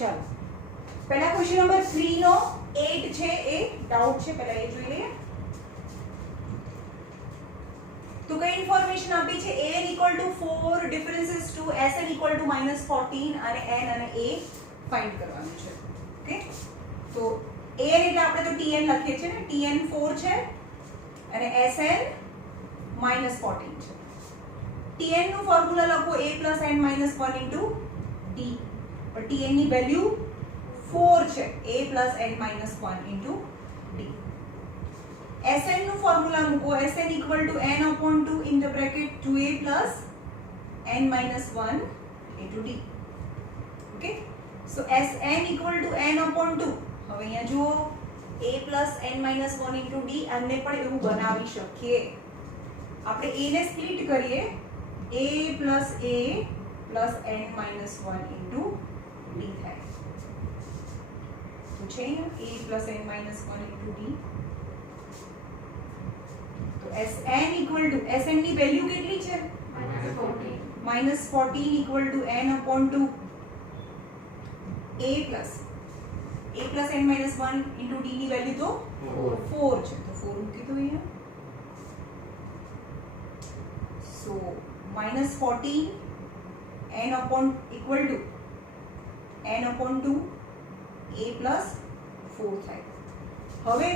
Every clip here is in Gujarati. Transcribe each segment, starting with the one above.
ચાલો પહેલા ક્વેશ્ચન નંબર 3 નો 8 છે એ ડાઉટ છે, પહેલા એ જોઈ લઈએ. તો કઈ ઇન્ફોર્મેશન આપી છે? an equal to 4, differences to sn equal to -14 અને n અને a ફાઇન્ડ કરવાનું છે. ઓકે, તો an એટલે આપણે તો tn લખીએ છીએ ને, tn 4 છે અને sn -14 છે. tn નું ફોર્મ્યુલા લખો a + n - 1 * d, પણ tn ની વેલ્યુ 4 છે, a + n - 1 * d. Sn નું ફોર્મ્યુલા મૂકો, Sn equal to n/2 in the bracket 2a plus n minus 1 into d. Okay, so Sn equal to n/2. હવે અહીંયા જુઓ a plus n minus 1 into d, આને પણ એવું બનાવી શકીએ. આપણે a ને સ્પ્લિટ કરીએ, a plus n minus 1 into d થાય. તો છે અહીંયા a plus n minus 1 into d. તો Sn equal to, Sn ની વેલ્યુ કેટલી છે? -14 equal to n/2 a plus n minus 1 into d ની વેલ્યુ તો 4 છે, તો 4 મૂકી દો અહીંયા. so -14 equal to n/2 a plus 4 થાય. હવે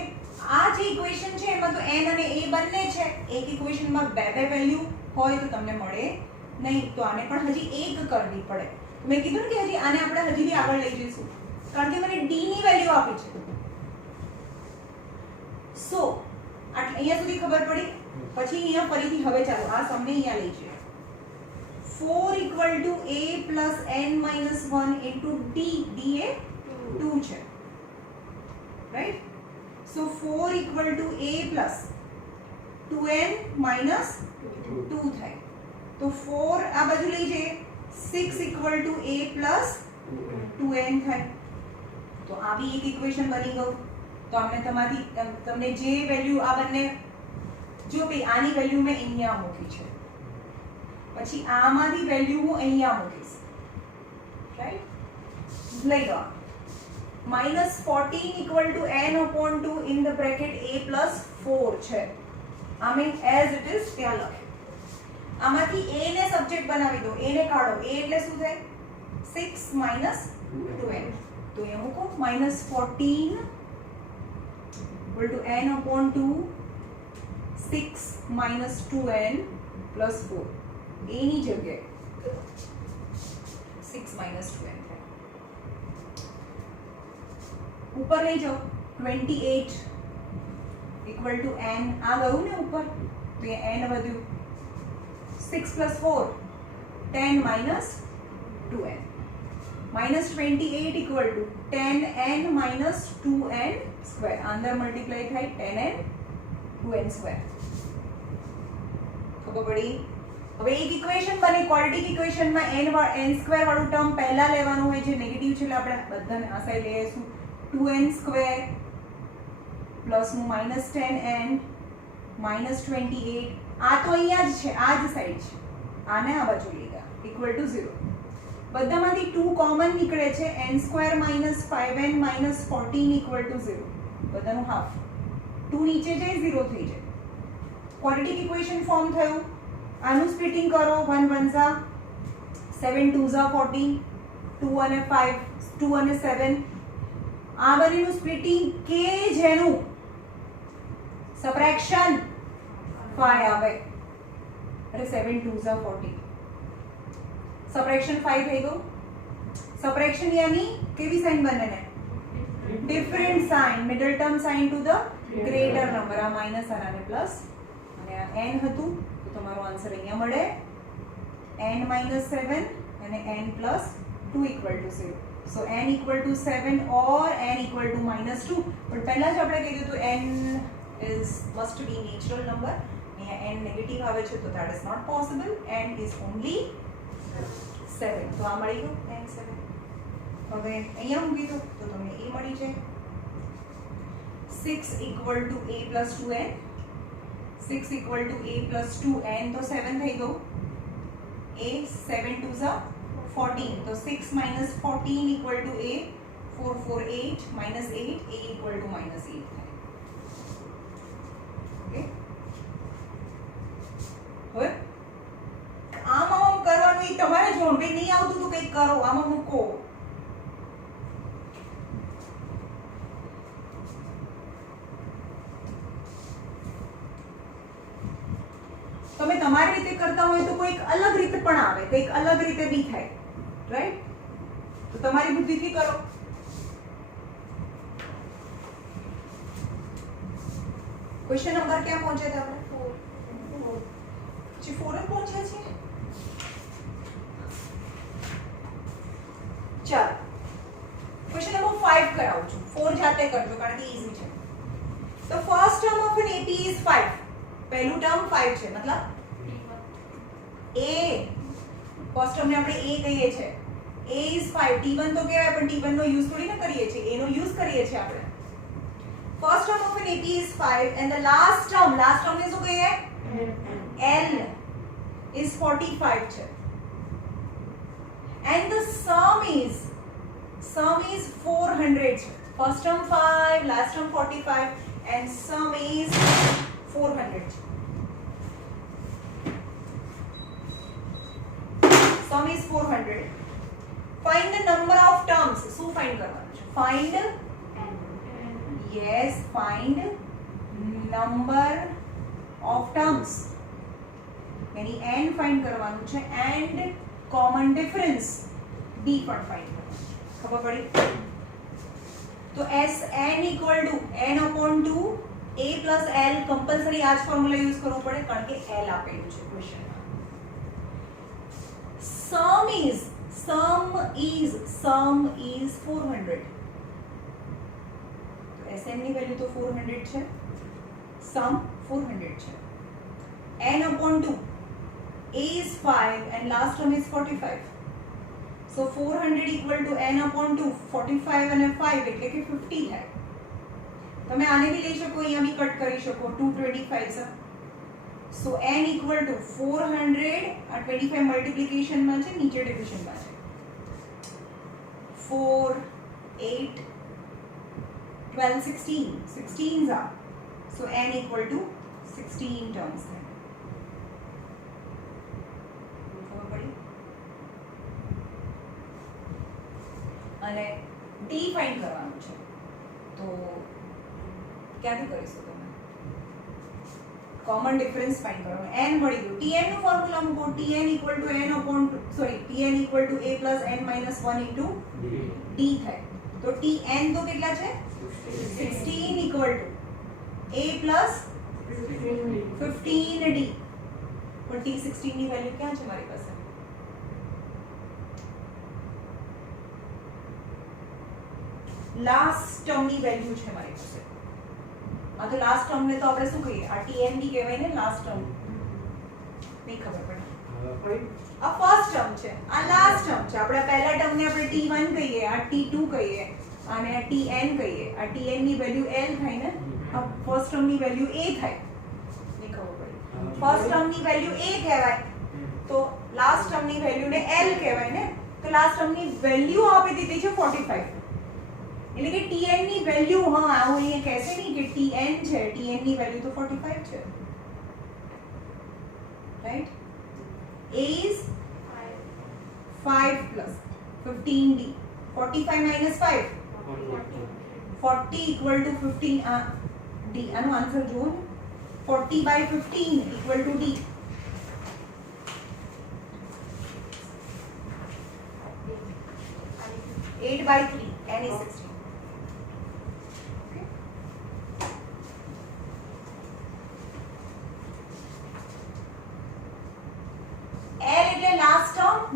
આ જે ઇક્વેશન છે એમાં તો n અને a બંને છે, એક ઇક્વેશનમાં બે વેલ્યુ હોય તો તમને મળે નહીં, તો આને પણ હજી એક કરવી પડે. મેં કીધું ને કે હજી આને આપણે હજી બી આગળ લઈ જઈશું, કારણ કે મને d ની વેલ્યુ આપી છે. સો અહીંયા સુધી ખબર પડી. પછી અહીંયા ફરીથી હવે ચાલો આ સમને અહીંયા લઈ જઈએ. 4 equal to a plus n minus 1 into d, d એ 2 છે, right? So 4 equal to a plus 2n minus 2 થાય. તો 4 આ બાજુ લઈ જઈએ, 6 equal to a plus 2n થાય. તો આ બી એક ઇક્વેશન બની ગયું. તો તમને જે વેલ્યુ આ બંને, જો ભાઈ આની વેલ્યુ મેં અહીંયા મૂકી છે, પછી આમાંથી વેલ્યુ હું અહીંયા મૂકીશ, રાઈટ? લઈ લો -14 equal to n/2 in the bracket a plus 4 છે. આમે એઝ ઇટ ઇઝ ત્યાં લખે. આમાંથી a ને સબ્જેક્ટ બનાવી દો, a ને કાઢો. a એટલે શું થાય? 6 minus 2n. તો એ મૂકો -14 equal to n/2 6 minus 2n plus 4. a ની જગ્યાએ 6 minus 2n થાય. ઉપર લઈ જાઓ, 28 equal to n. આ ગયું ને ઉપર, તો એ n વધ્યું. 6 plus 4 10 minus 2n. -28 equal to 10n minus 2n square. અંદર મલ્ટીપ્લાય થાય 10n 2n square. ખબર પડી? હવે એક ઇક્વેશન બને, ક્વોડ્રેટિક ઇક્વેશનમાં n સ્ક્વેર વાળું ટર્મ પહેલા લેવાનું હોય છે, નેગેટિવ છે એટલે આપણે બધાને આ સાઈડ લઈ આવીશું. 2n સ્ક્વેર પ્લસ નું -10n -28. આ તો અહીંયા જ છે, આ જ સાઈડ છે, આને આ બાજુ લઈ ગયા, ઇક્વલ ટુ 0. બધામાંથી 2 કોમન નીકળે છે, n square -5n -14 equal to 0. બધાનું હાફ. 2 નીચે જાય 0 થઈ જાય. ક્વોડ્રેટિક ઇક્વેશન ફોર્મ થયું. આનું સ્પ્લિટિંગ કરો, 1 1 ઝા 7 2 ઝા 14, 2 અને 5 2 અને 7. આ બંનેનું સ્પ્લિટિંગ કે જેનું સબટ્રેક્શન 5 આવે. અરે 7 2 ઝા 14, સબટ્રેક્શન 5 થઈ ગયું. સબટ્રેક્શન યાની કેવી સાઇન બને ને? Different sign, middle term sign to the greater number. આ માઈનસ અને પ્લસ, અને આ n હતું, તો તમારો આન્સર અહીંયા મળે n - 7 અને n + 2 equal to 0. So n equal to 7 or n equal to -2. પણ પહેલા જ આપણે કીધું હતું n must be natural number. અહીંયા n નેગેટિવ આવે છે, તો that is not possible. n is only 7. તો આ મળી ગયું n 7. હવે અહીંયા મૂકી દો તો તમને a મળી જાય. 6 equal to a plus 2n. 6 equal to a plus 2n, તો 7 થઈ ગયું. a 7 2 ઝા 14, तो 6 minus 14 equal to a, 4 4 8 minus 8, a equal to minus 8 થાય. ઓકે, હવે આમાં કરવાનું એ તમારે જોવાનું, ભાઈ નહીં આવતું તો કંઈક કરો, આમાં મૂકો. તમે તમારી રીતે કરતા હોય તો કોઈક અલગ રીતે પણ આવે, કંઈક અલગ રીતે બી થાય, રાઈટ? તો તમારી બુદ્ધિથી કરો. ક્વેશ્ચન નંબર ક્યાં પહોંચ્યા હતા આપણે? 4 જ પહોંચ્યા છીએ. ચાલો ક્વેશ્ચન નંબર 5 કરાવું છું. 4 જાતે કરજો કારણ કે ઈઝી છે. તો first term of an AP is 5. પહેલું ટર્મ 5 છે, મતલબ a ફર્સ્ટ ટર્મને આપણે a કહીએ છીએ. a is 5. t1 તો કહેવાય પણ t1 નો યુઝ થોડી ના કરીએ છીએ, a નો યુઝ કરીએ છીએ આપણે. First term of an AP is 5 and the last term ને શું કહીએ? l is 45 છે. and the sum is 400 છે. first term 5, last term 45 and sum is 400 છે. sum is 400. find the number of terms. શું find કરવાનું છે? find number of terms. यानी n find કરવાનું છે and common difference b પણ find કરવાનું છે. ખબર પડી? તો Sn equal to n upon 2 a plus l. Compulsory આ જ ફોર્મ્યુલા યુઝ કરવું પડે કારણ કે l આપેલું છે ક્વેશ્ચનમાં. sum is 400. તો Sn ની વેલ્યુ તો 400 છે, sum 400 છે. n upon 2, a is 5 and last term is 45. So 400 equal to n upon 2, 45 અને 5 એટલે કે 50 થાય. તમે આને બી લઈ શકો, અહીંયા બી કટ કરી શકો, 225 છે. So n equal to 400, આ 25 મલ્ટીપ્લિકેશનમાં છે, નીચે ડિવિઝનમાં છે. 4 8 12 16 16s are. So n equal to 16 terms થાય. અને d ફાઇન્ડ કરવાનું છે. તો ક્યાંથી કરીશું? તમે કોમન ડિફરન્સ ફાઇન્ડ કરવાનો. n મળી ગયું. tn નું ફોર્મ્યુલા મૂકો. tn equal to n upon tn equal to a plus n minus 1 into d થાય. તો tn તો કેટલા છે? 16 equal to a plus 15d. પણ t16 ની વેલ્યુ ક્યાં છે મારી પાસે? લાસ્ટ ટર્મ ની વેલ્યુ છે મારી પાસે. આ તો લાસ્ટ ટર્મ ને તો આપણે શું કહીએ? આ tn બી કહેવાય ને લાસ્ટ ટર્મ. નહીં ખબર પડે. આ ફર્સ્ટ ટર્મ છે, આ લાસ્ટ ટર્મ છે. આપણે પહેલા ટર્મ ને આપણે t1 કહીએ, આ t2 કહીએ અને આ tn કહીએ. આ tn ની વેલ્યુ l થાય ને, આ ફર્સ્ટ ટર્મ ની વેલ્યુ a થાય. નહીં ખબર પડે. ફર્સ્ટ ટર્મ ની વેલ્યુ a કહેવાય તો લાસ્ટ ટર્મ ની વેલ્યુ ને l કહેવાય ને. તો લાસ્ટ ટર્મ ની વેલ્યુ આપી દીધી છે 45. એટલે કે tn ની વેલ્યુ, હા આવું અહીંયા કહેશે નહીં કે tn છે, tn ની વેલ્યુ તો 45 છે, right? a is 5 plus 15d. 45 minus 5, 40 equal to 15 d. આનો આન્સર જુઓ ને, 40 by 15 equal to d. Eight by 3, n is 16.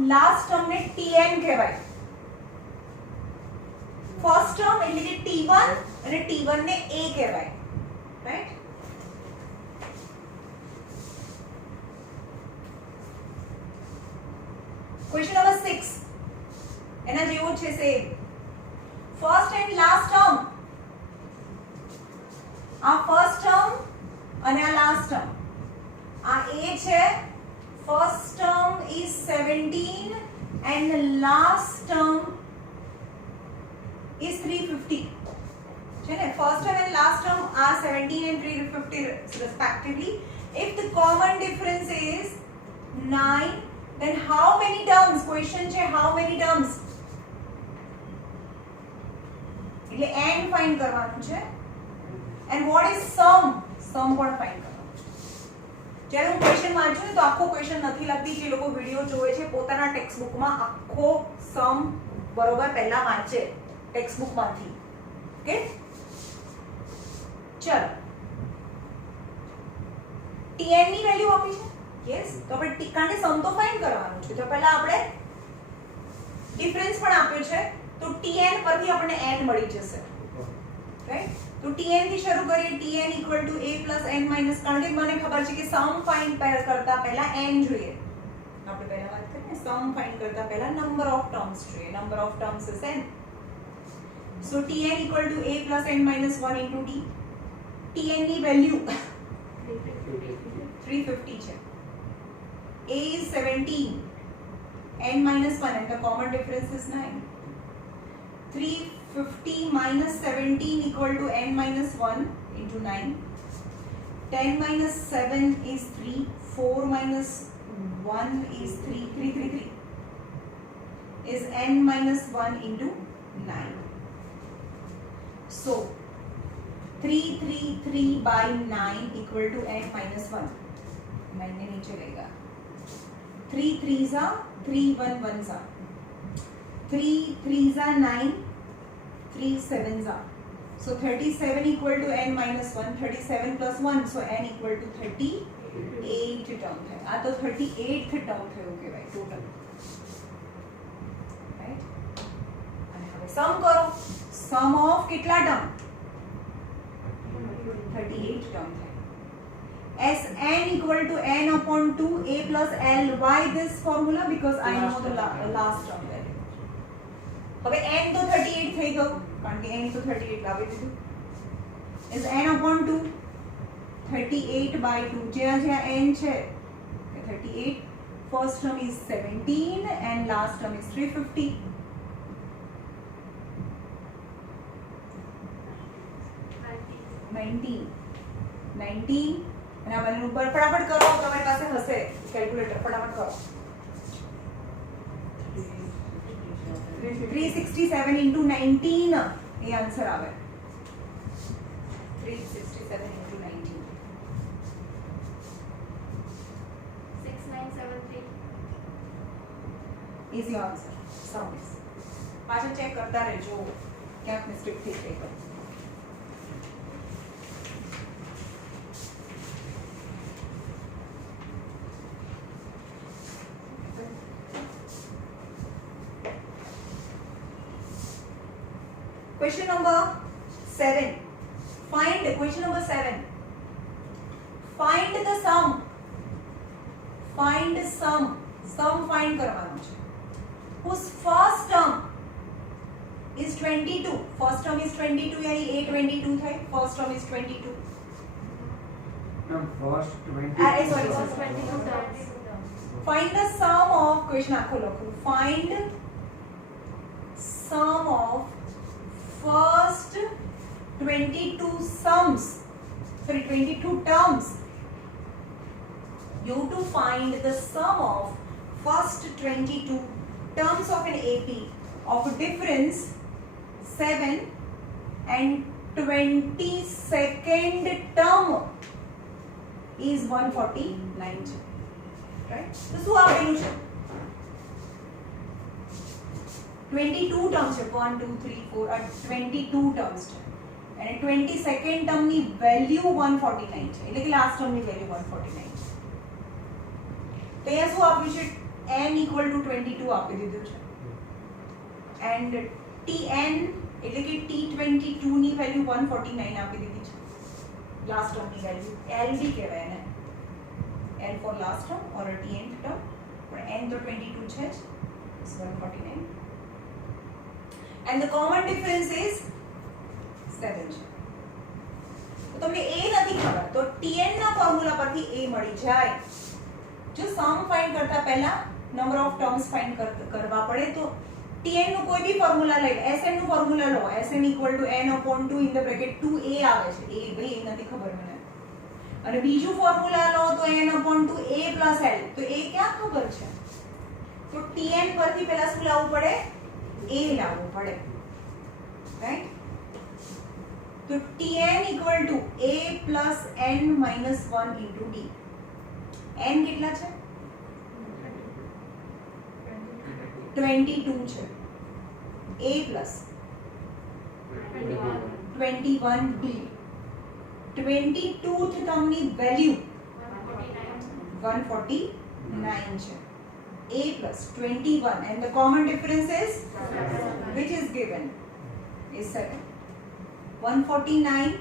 Last term ને tn કહેવાય. ફર્સ્ટ ટર્મ એટલે કે t1 અને t1 ને a કહેવાય, રાઈટ? ક્વેશ્ચન નંબર 6 એના જેવો છે same. First and last term, આ ફર્સ્ટ ટર્મ અને આ લાસ્ટ ટર્મ. આ a છે. First term is 17 and the last term is 350 છે ને. first term and last term are 17 and 350 respectively. If the common difference is 9, then how many terms? Question છે how many terms, એટલે n find કરવાનું છે. and what is sum? sum પણ find કરવાનું છે. જ્યારે હું ક્વેશ્ચન વાંચું ને તો આખો ક્વેશ્ચન નથી લખતી, જે લોકો વિડિયો જોવે છે પોતાના ટેક્સ્ટ બુકમાં આખો સમ બરોબર પહેલા વાંચે ટેક્સ્ટ બુકમાંથી. ઓકે ચલો, tn ની વેલ્યુ આપી છે. યસ, તો આપણે કારણ કે સમ તો ફાઇન્ડ કરવાનું છે, તો પહેલા આપણે ડિફરન્સ પણ આપ્યો છે, તો tn પરથી આપણને n મળી જશે. રાઈટ, તો tn થી શરૂ કરીએ. tn = a + n - કારણ કે મને ખબર છે કે સમ ફાઇન્ડ કરતા પહેલા n જોઈએ. આપણે પહેલા વાત કરીએ સમ ફાઇન્ડ કરતા પહેલા નંબર ઓફ ટર્મ્સ જોઈએ. Number of terms is n. so tn = a + n - 1 * t. tn ની વેલ્યુ 350 છે. a is 17, n - 1 and the common difference is 9. 350 - 17 = n - 1 into 9. 10 - 7 is 3. 4 - 1 is 3. 3, 3, 3 is n - 1 into 9. So 333 by 9 = n - 1. 9 ने नीचे रहेगा. 3 3s are 3 1 1s are 3 3s are 9, 3 7s are. So 37 = n - 1. 37 + 1, so n = 38 term है. आ तो 38th टर्म થયું કે ભાઈ ટોટલ. રાઈટ, અને હવે સમ કરો. સમ ઓફ કેટલા ટર્મ? 38 ટર્મ થાય. as n = n/2 a + l. why this formula? because I know the last term value. હવે n તો 38 થઈ ગયું, કારણ કે n તો 38 લાવી દીધું. is n/2 38/2. જ્યાં n છે 38. first term is 17 and last term is 350. 19 અને આ બંને ઉપર ફટાફટ કરો. તમારી પાસે હશે કેલ્ક્યુલેટર, ફટાફટ કરો. 367 into 19 એ આન્સર આવે. 367 into 19 6973 is your answer. Sum is. પાછા ચેક કરતા રહેજો ક્યાંક મિસ્ટેક થઈ ગઈ તો. Question number 7. Question number 7. Find the sum. Find sum. Sum find કરવાનું છે. Whose first term is 22. First term is 22, यानी a 22 થાય. First term is 22. first 20 sorry. 22 terms. Find the sum of question આખો લખો. Find sum of first 22 sums. Sorry, 22 terms. You have to find the sum of first 22 terms of an AP of difference 7 and 22nd term is 149. Right? So શું આવેલું છે? 22 terms છે. 1 2 3 4 આ 22 terms છે. અને 22nd term ની વેલ્યુ 149 છે. એટલે કે લાસ્ટ ટર્મ ની વેલ્યુ 149 છે. તો અહીંયા શું આપ્યું છે? n = 22 આપી દીધું છે. એન્ડ tn એટલે કે t22 ની વેલ્યુ 149 આપી દીધી છે. લાસ્ટ ટર્મ ની વેલ્યુ l બી કહેવાય ને. l for last term or a tnth term. પણ n તો 22 છે જ. It's 149. And the common difference is 7 છે. તો તમને a નથી ખબર તો tn ના ફોર્મ્યુલા પરથી a મળી જાય. જો સમ ફાઇન્ડ કરતા પહેલા નંબર ઓફ ટર્મ્સ ફાઇન્ડ કરવા પડે તો tn નું કોઈ બી ફોર્મ્યુલા લઈ sn નું ફોર્મ્યુલા લો sn = n/2 in the bracket 2a આવે છે એ ભાઈ નથી ખબર મને અને બીજું ફોર્મ્યુલા લો તો n/2 a + l તો એ ક્યાં ખબર છે તો tn પરથી પહેલા શું લાવવું પડે a લાવવું પડે રાઈટ તો tn = a + n - 1 * d n કેટલા છે 22 છે a + 21d 22th ટર્મની વેલ્યુ 149 છે a + 21 and the common difference is which is given is 7 149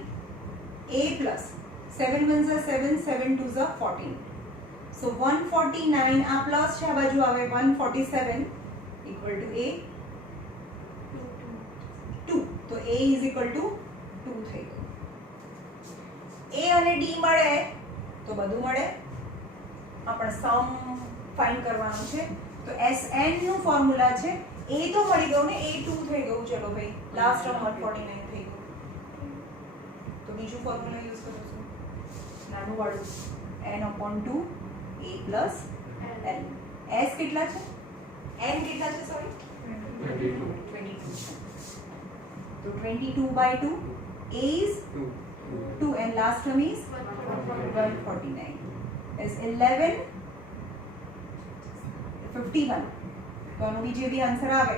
a + 7 1s are 7 7 2s are 14 so 149 આ પ્લસ છે આ બાજુ આવે 147 equal to a 2 તો a is equal to 2 થઈ ગયું a અને d મળે તો બધું મળે આપણે સમ ફાઇન્ડ કરવાનું છે તો sn નું ફોર્મ્યુલા છે a તો મળી ગયું ને a 2 થઈ ગયું ચલો ભાઈ લાસ્ટ ટર્મ 149 થઈ ગયું તો બીજું ફોર્મ્યુલા યુઝ કરું છું નાનું વાળું n/2 a + l s કેટલા છે n કેટલા છે સોરી 22 છે તો 22/2 a is 2 and last term is 149 is 11 51 તો આનો બીજો બી આન્સર આવે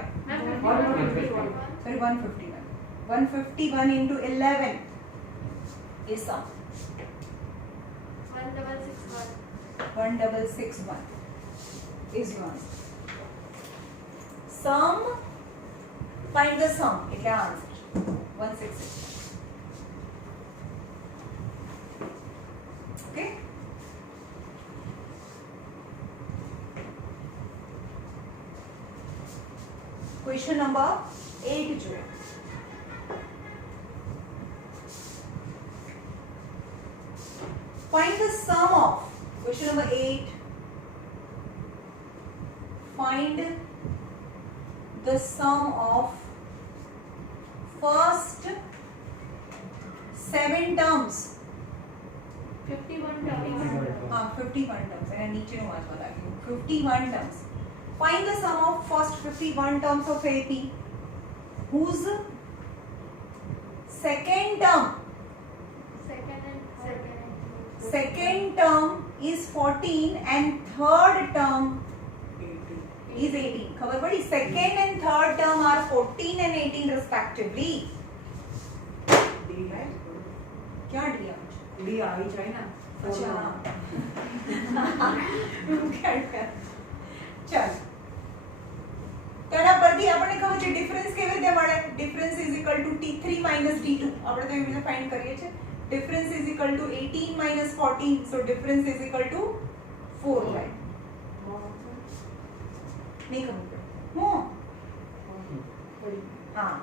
151 into 11 is sum 1661 is your answer sum find the sum એટલે આ આન્સર 166 okay question number 8 જો find the sum of question number 8 find the sum of first 7 terms 51 terms 51 terms એના નીચેનું વાંચવા લાગ્યું 51 terms find the sum of first 51 terms of AP whose second term is 14 and third term is 18 ખબર પડી second and third term are 14 and 18 respectively क्या डी આવે છે ડી આવી જાય ને अच्छा ચાલ તેના પરથી આપણને ખબર છે ડિફરન્સ કેવી રીતે મળે difference is equal to t3 - t2 આપણે તો એવી રીતે ફાઇન્ડ કરીએ છીએ difference is equal to 18 - 14 so difference is equal to 4 right નહીં ખબર પડે હું હા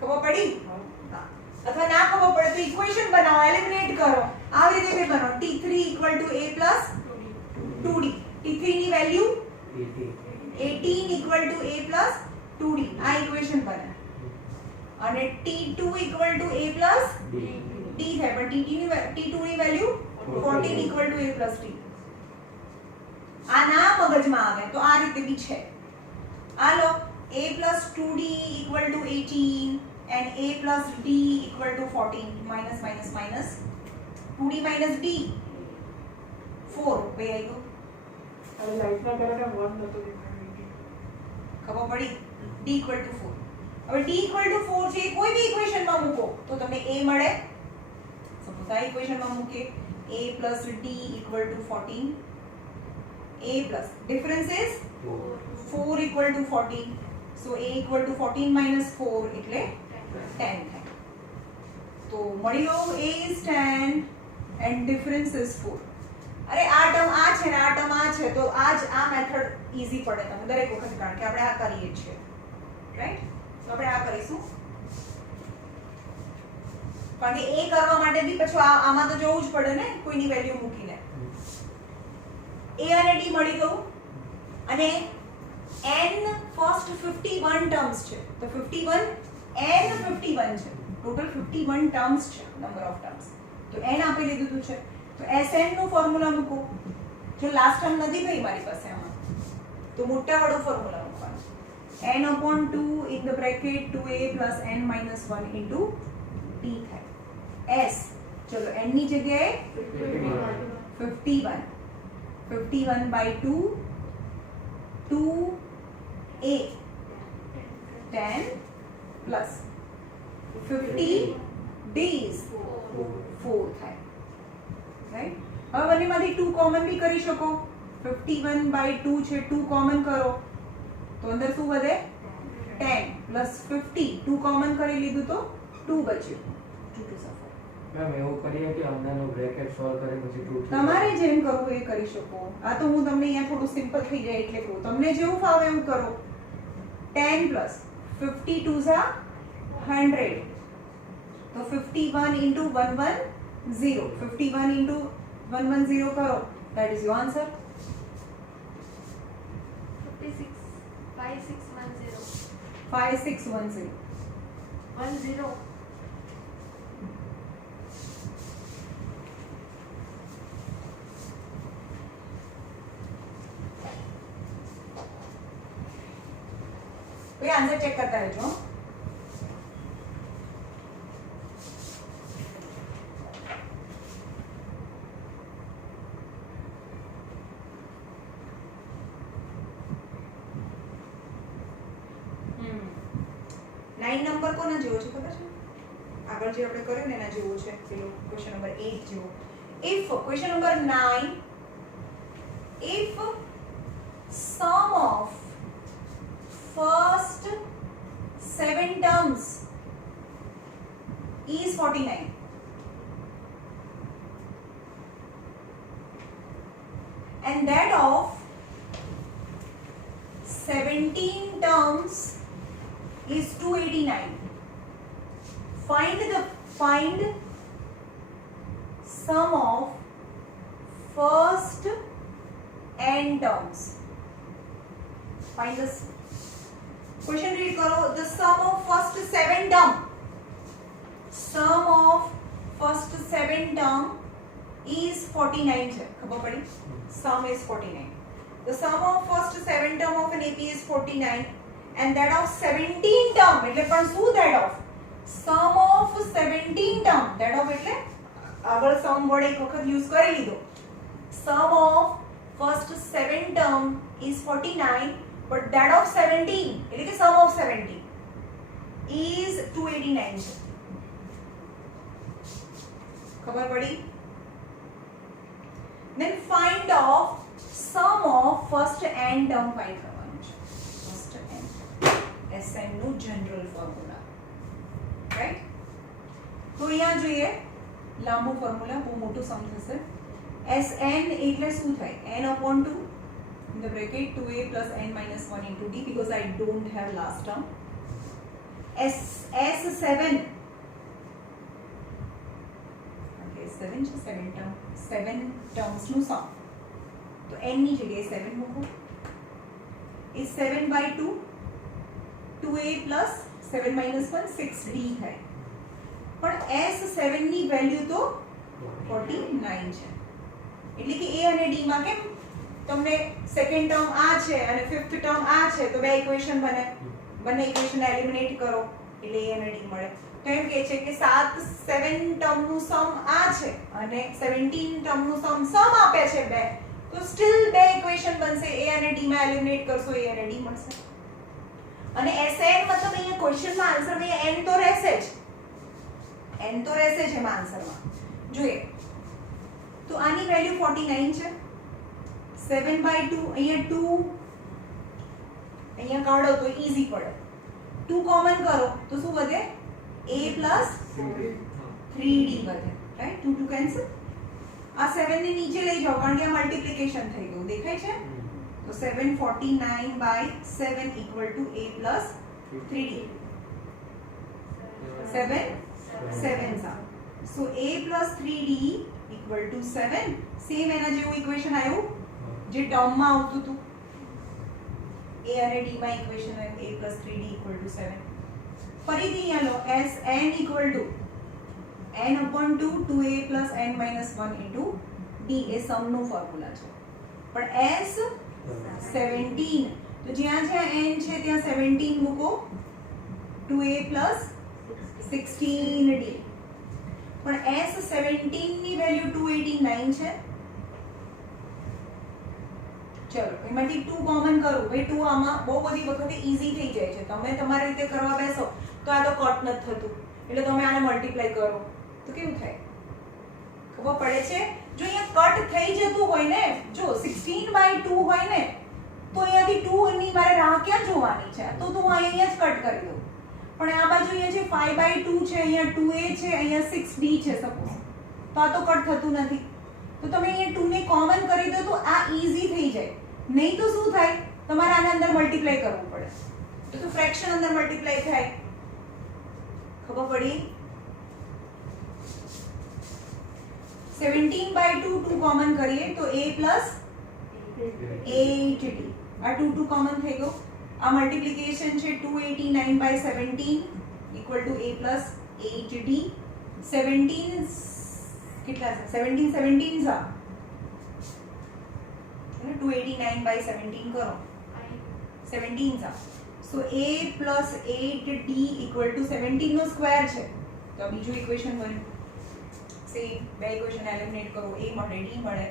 ખબર પડી હા અથવા ના ખબર પડે તો ઇક્વેશન બનાવો એલિમિનેટ કરો આવી રીતે બે બનાવો t3 = a + 2d t3 ની વેલ્યુ 18 = a + 2d આ ઇક્વેશન બને અને t2 = a + d થાય પણ t2 ની વેલ્યુ 14 = a + d આ ના મગજમાં આવે તો આ રીતે બી છે આ લો a + 2d = 18 and a + d = 14 minus 2d - d 4 બે આવ્યો હવે લાઈટના કારણે 1 નતો ખબર પડી d = 4 હવે d = 4 છે કોઈ બી ઇક્વેશનમાં મૂકો તો તમને a મળે સપોઝ આ ઇક્વેશનમાં મૂકે a + d = 14 a plus difference is 4 = 14 so a = 14 - 4 એટલે 10 થાય તો મળી ગયું a is 10 and difference is 4 અરે આ ટર્મ આ છે ને આ ટર્મ આ છે તો આ મેથડ ઈઝી પડે તમને દરેક વખત કારણ કે આપણે આ કરીએ છીએ રાઈટ તો આપણે આ કરીશું કારણ કે a કરવા માટે બી પછી આમાં તો જોવું જ પડે ને કોઈની વેલ્યુ મૂકીને a અને d મળી ગયું અને n ફર્સ્ટ 51 ટર્મ્સ છે તો 51 n 51 છે ટોટલ 51 ટર્મ્સ છે નંબર ઓફ ટર્મ્સ તો n આપી લીધું છે તો Sn નું ફોર્મ્યુલા મૂકો જો લાસ્ટ ટર્મ નથી ભાઈ મારી પાસે આમાં તો મોટા વાળું ફોર્મ્યુલા મૂકવાનું n upon 2 in the bracket 2a plus n minus 1 into t થાય s ચલો n ની જગ્યાએ 51 51 by 2 2a 10 plus 50 d's 4 થાય રાઈટ હવે બંનેમાંથી 2 કોમન બી કરી શકો 51 by 2 છે 2 કોમન કરો તો અંદર શું વધે 10 plus 50 2 કોમન કરી લીધું તો 2 બચ્યું 2 to suffer મેમ એવું કરીએ કે અંદરનું બ્રેકેટ સોલ્વ કરી પછી 2 તમારે જેમ કરવું એ કરી શકો આ તો હું તમને અહીંયા થોડું સિમ્પલ થઈ જાય એટલે કહું તમને જેવું ફાવે એવું કરો 10 plus 50 2s are 100 તો 51 into 110 51 into 110 કરો that is your answer 56 5610 5610 10 तो ये आंसर चेक करता है जो नाइन नंबर को ना जेवो छे खबर छे આગળ જે આપણે કર્યું ને એના જેવો છે પેલો ક્વેશ્ચન નંબર 8 જેવો if question number 9 if sum of first 7 terms is 49 and that of 17 terms is 289 find sum of first n terms find this question read karo the sum of first 7 term is 49 છે ખબર પડી sum is 49 the sum of first 7 term of an AP is 49 and that of 17 term એટલે પણ શું that of sum of 17 term that of એટલે આગળ sum word એક વખત યુઝ કરી લીધો sum of first 7 term is 49 but that of 17 એટલે કે sum of 17 is 289 છે ખબર પડી then find of sum of first n term find કરવાનું છે first n Sn નું જનરલ ફોર્મ્યુલા રાઈટ તો અહીંયા જોઈએ લાંબુ ફોર્મ્યુલા બહુ મોટું સમ થશે Sn એટલે શું થાય n upon 2 in the bracket 2a plus n minus 1 into d because I don't have last term S7 okay 7 છે 7 term 7 terms નું sum તો n ની જગ્યાએ 7 મૂકો is 7 by 2 2a plus 7 minus 1 6d થાય પણ S7 ની વેલ્યુ તો 49 છે એટલે કે a અને d માં કેમ તમને સેકન્ડ ટર્મ આ છે અને ફિફ્થ ટર્મ આ છે તો બે ઇક્વેશન બને બંને ઇક્વેશન એલિમિનેટ કરો એટલે a અને d મળે તો એમ કહે છે કે 7 ટર્મ નું સમ આ છે અને 17 ટર્મ નું સમ આપે છે બે તો સ્ટીલ બે ઇક્વેશન બનશે a અને d માં એલિમિનેટ કરશો a અને d મળશે અને Sn મતલબ અહીંયા ક્વેશ્ચનમાં આન્સરમાં n તો રહેશે જ એમાં આન્સરમાં જોઈએ તો આની વેલ્યુ 49 છે 7 by 2 અહીંયા 2 અહીંયા કાઢો તો ઈઝી પડે 2 કોમન કરો તો શું વધે a plus 3d વધે રાઈટ 2 કેન્સલ આ 7 ને નીચે લઈ જાઓ કારણ કે આ મલ્ટીપ્લિકેશન થઈ ગયું દેખાય છે તો 749 by 7 equal to a plus 3d 7 7s are so a plus 3d equal to 7 same એના જેવું ઇક્વેશન આવ્યું જે ટર્મ માં આવતું હતું a અને d માં ઇક્વેશન હોય a + 3d = 7 ફરીથી અહીંયા લો Sn = n/2 2a + n - 1 * d એ સમ નું ફોર્મ્યુલા છે પણ S 17 તો જ્યાં જ્યાં n છે ત્યાં 17 મૂકો 2a + 16d પણ S 17 ની વેલ્યુ 289 છે ચલો એમાંથી 2 કોમન કરું ભાઈ 2 આમાં બહુ બધી વખતે ઈઝી થઈ જાય છે તમે તમારી રીતે કરવા બેસો તો આ તો કટ નથી થતું એટલે તમે આને મલ્ટીપ્લાય કરો તો કેવું થાય ખબર પડે છે જો અહીંયા કટ થઈ જતું હોય ને જો 16/2 હોય ને તો અહીંયાથી 2 ની મારે રાહ ક્યાં જોવાની છે તો હું અહીંયા જ કટ કરી દઉં પણ આ બાજુ અહીંયા છે 5/2 છે અહીંયા 2a છે અહીંયા 6d છે સપોઝ તો આ તો કટ થતું નથી તો તમે અહીંયા 2 ને કોમન કરી દો તો આ ઈઝી થઈ જાય નહીં તો શું થાય તમારે આના અંદર મલ્ટીપ્લાય કરવું પડે તો ફ્રેક્શન અંદર મલ્ટીપ્લાય થાય ખબર પડી 17/2 2 કોમન કરીએ તો a + 8d આ 2 કોમન થઈ ગયો આ મલ્ટીપ્લિકેશન છે 289/17 = a + 8d 17 કેટલા છે 17 17 सा 289/17 કરો 17 सा so a + 8d = 17 no square છે તો આ બીજું ઇક્વેશન બન્યું સેમ બે ઇક્વેશન એલિમિનેટ કરો a મળે d મળે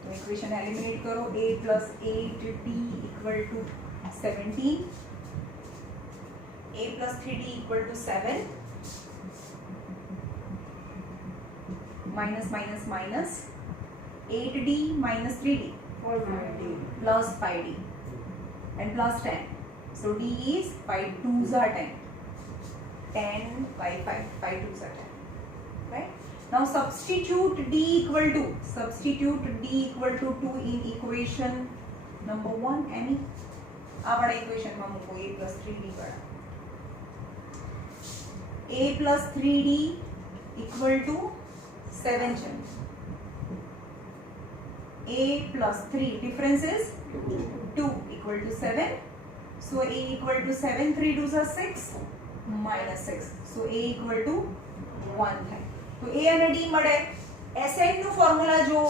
તો ઇક્વેશન એલિમિનેટ કરો a + 8d = 17 a + 3d = 7 minus 8d minus 3d plus 5d and plus 10 so d is 5 2s are 10 10 by 5 5 2s are 10 right now substitute d = 2 in equation number 1 any આ વાળા ઇક્વેશન માં મૂકો a + 3d વાળા a + 3d = 7 છે a + 3 difference is 2 = 7 so a = 7 3 2s are 6 -6 so a = 1 થાય તો a અને d મળે Sn નું ફોર્મ્યુલા જો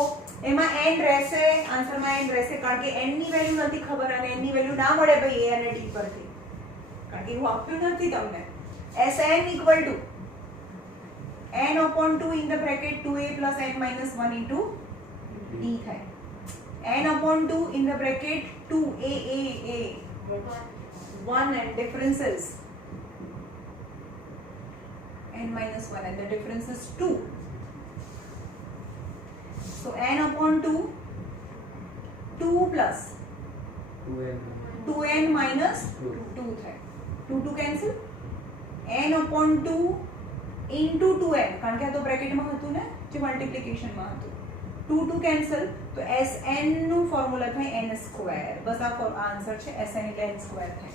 એમાં n રહેશે આન્સરમાં n રહેશે કારણ કે n ની વેલ્યુ નથી ખબર અને n ની વેલ્યુ ના મળે ભાઈ a અને d પરથી કારણ કે હું આપ્યું નથી તમને Sn = n/2 in the bracket 2a + n - 1 into d થાય n/2 in the bracket 2a 1 and difference is n - 1 and the difference is 2 so n/2 2 plus 2n minus 2 થાય 2 cancel n/2 into 2n કારણ કે આ તો બ્રેકેટમાં હતું ને જે મલ્ટીપ્લિકેશનમાં હતું 2 કેન્સલ તો Sn નું ફોર્મ્યુલા થાય n² બસ આ આન્સર છે Sn એટલે n² થાય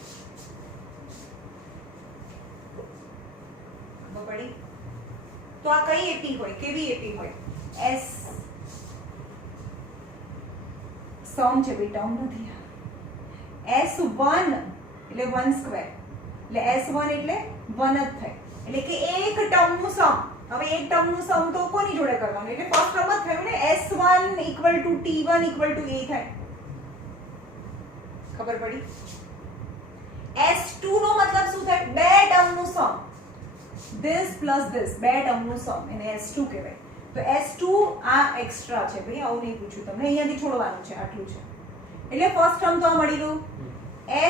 ખબર પડી તો આ કઈ એપી હોય કેવી એપી હોય S સમ છે બે ટર્મ નથી S1 એટલે 1² એટલે S1 એટલે 1 જ થાય એટલે કે એક ટર્મનું સમ હવે એક ટર્મનું સમ તો કોની જોડે કરવાનું એટલે ફર્સ્ટ ટર્મ જ થયું ને S1 = T1 = a થાય ખબર પડી S2 નો મતલબ શું થાય બે ટર્મનું સમ this plus this બે ટર્મનું સમ એને S2 કહેવાય તો S2 આ એક્સ્ટ્રા છે ભાઈ આવું નહીં પૂછું તમને અહીંયાથી છોડવાનું છે આટલું છે એટલે ફર્સ્ટ ટર્મ તો આ મળી ગયું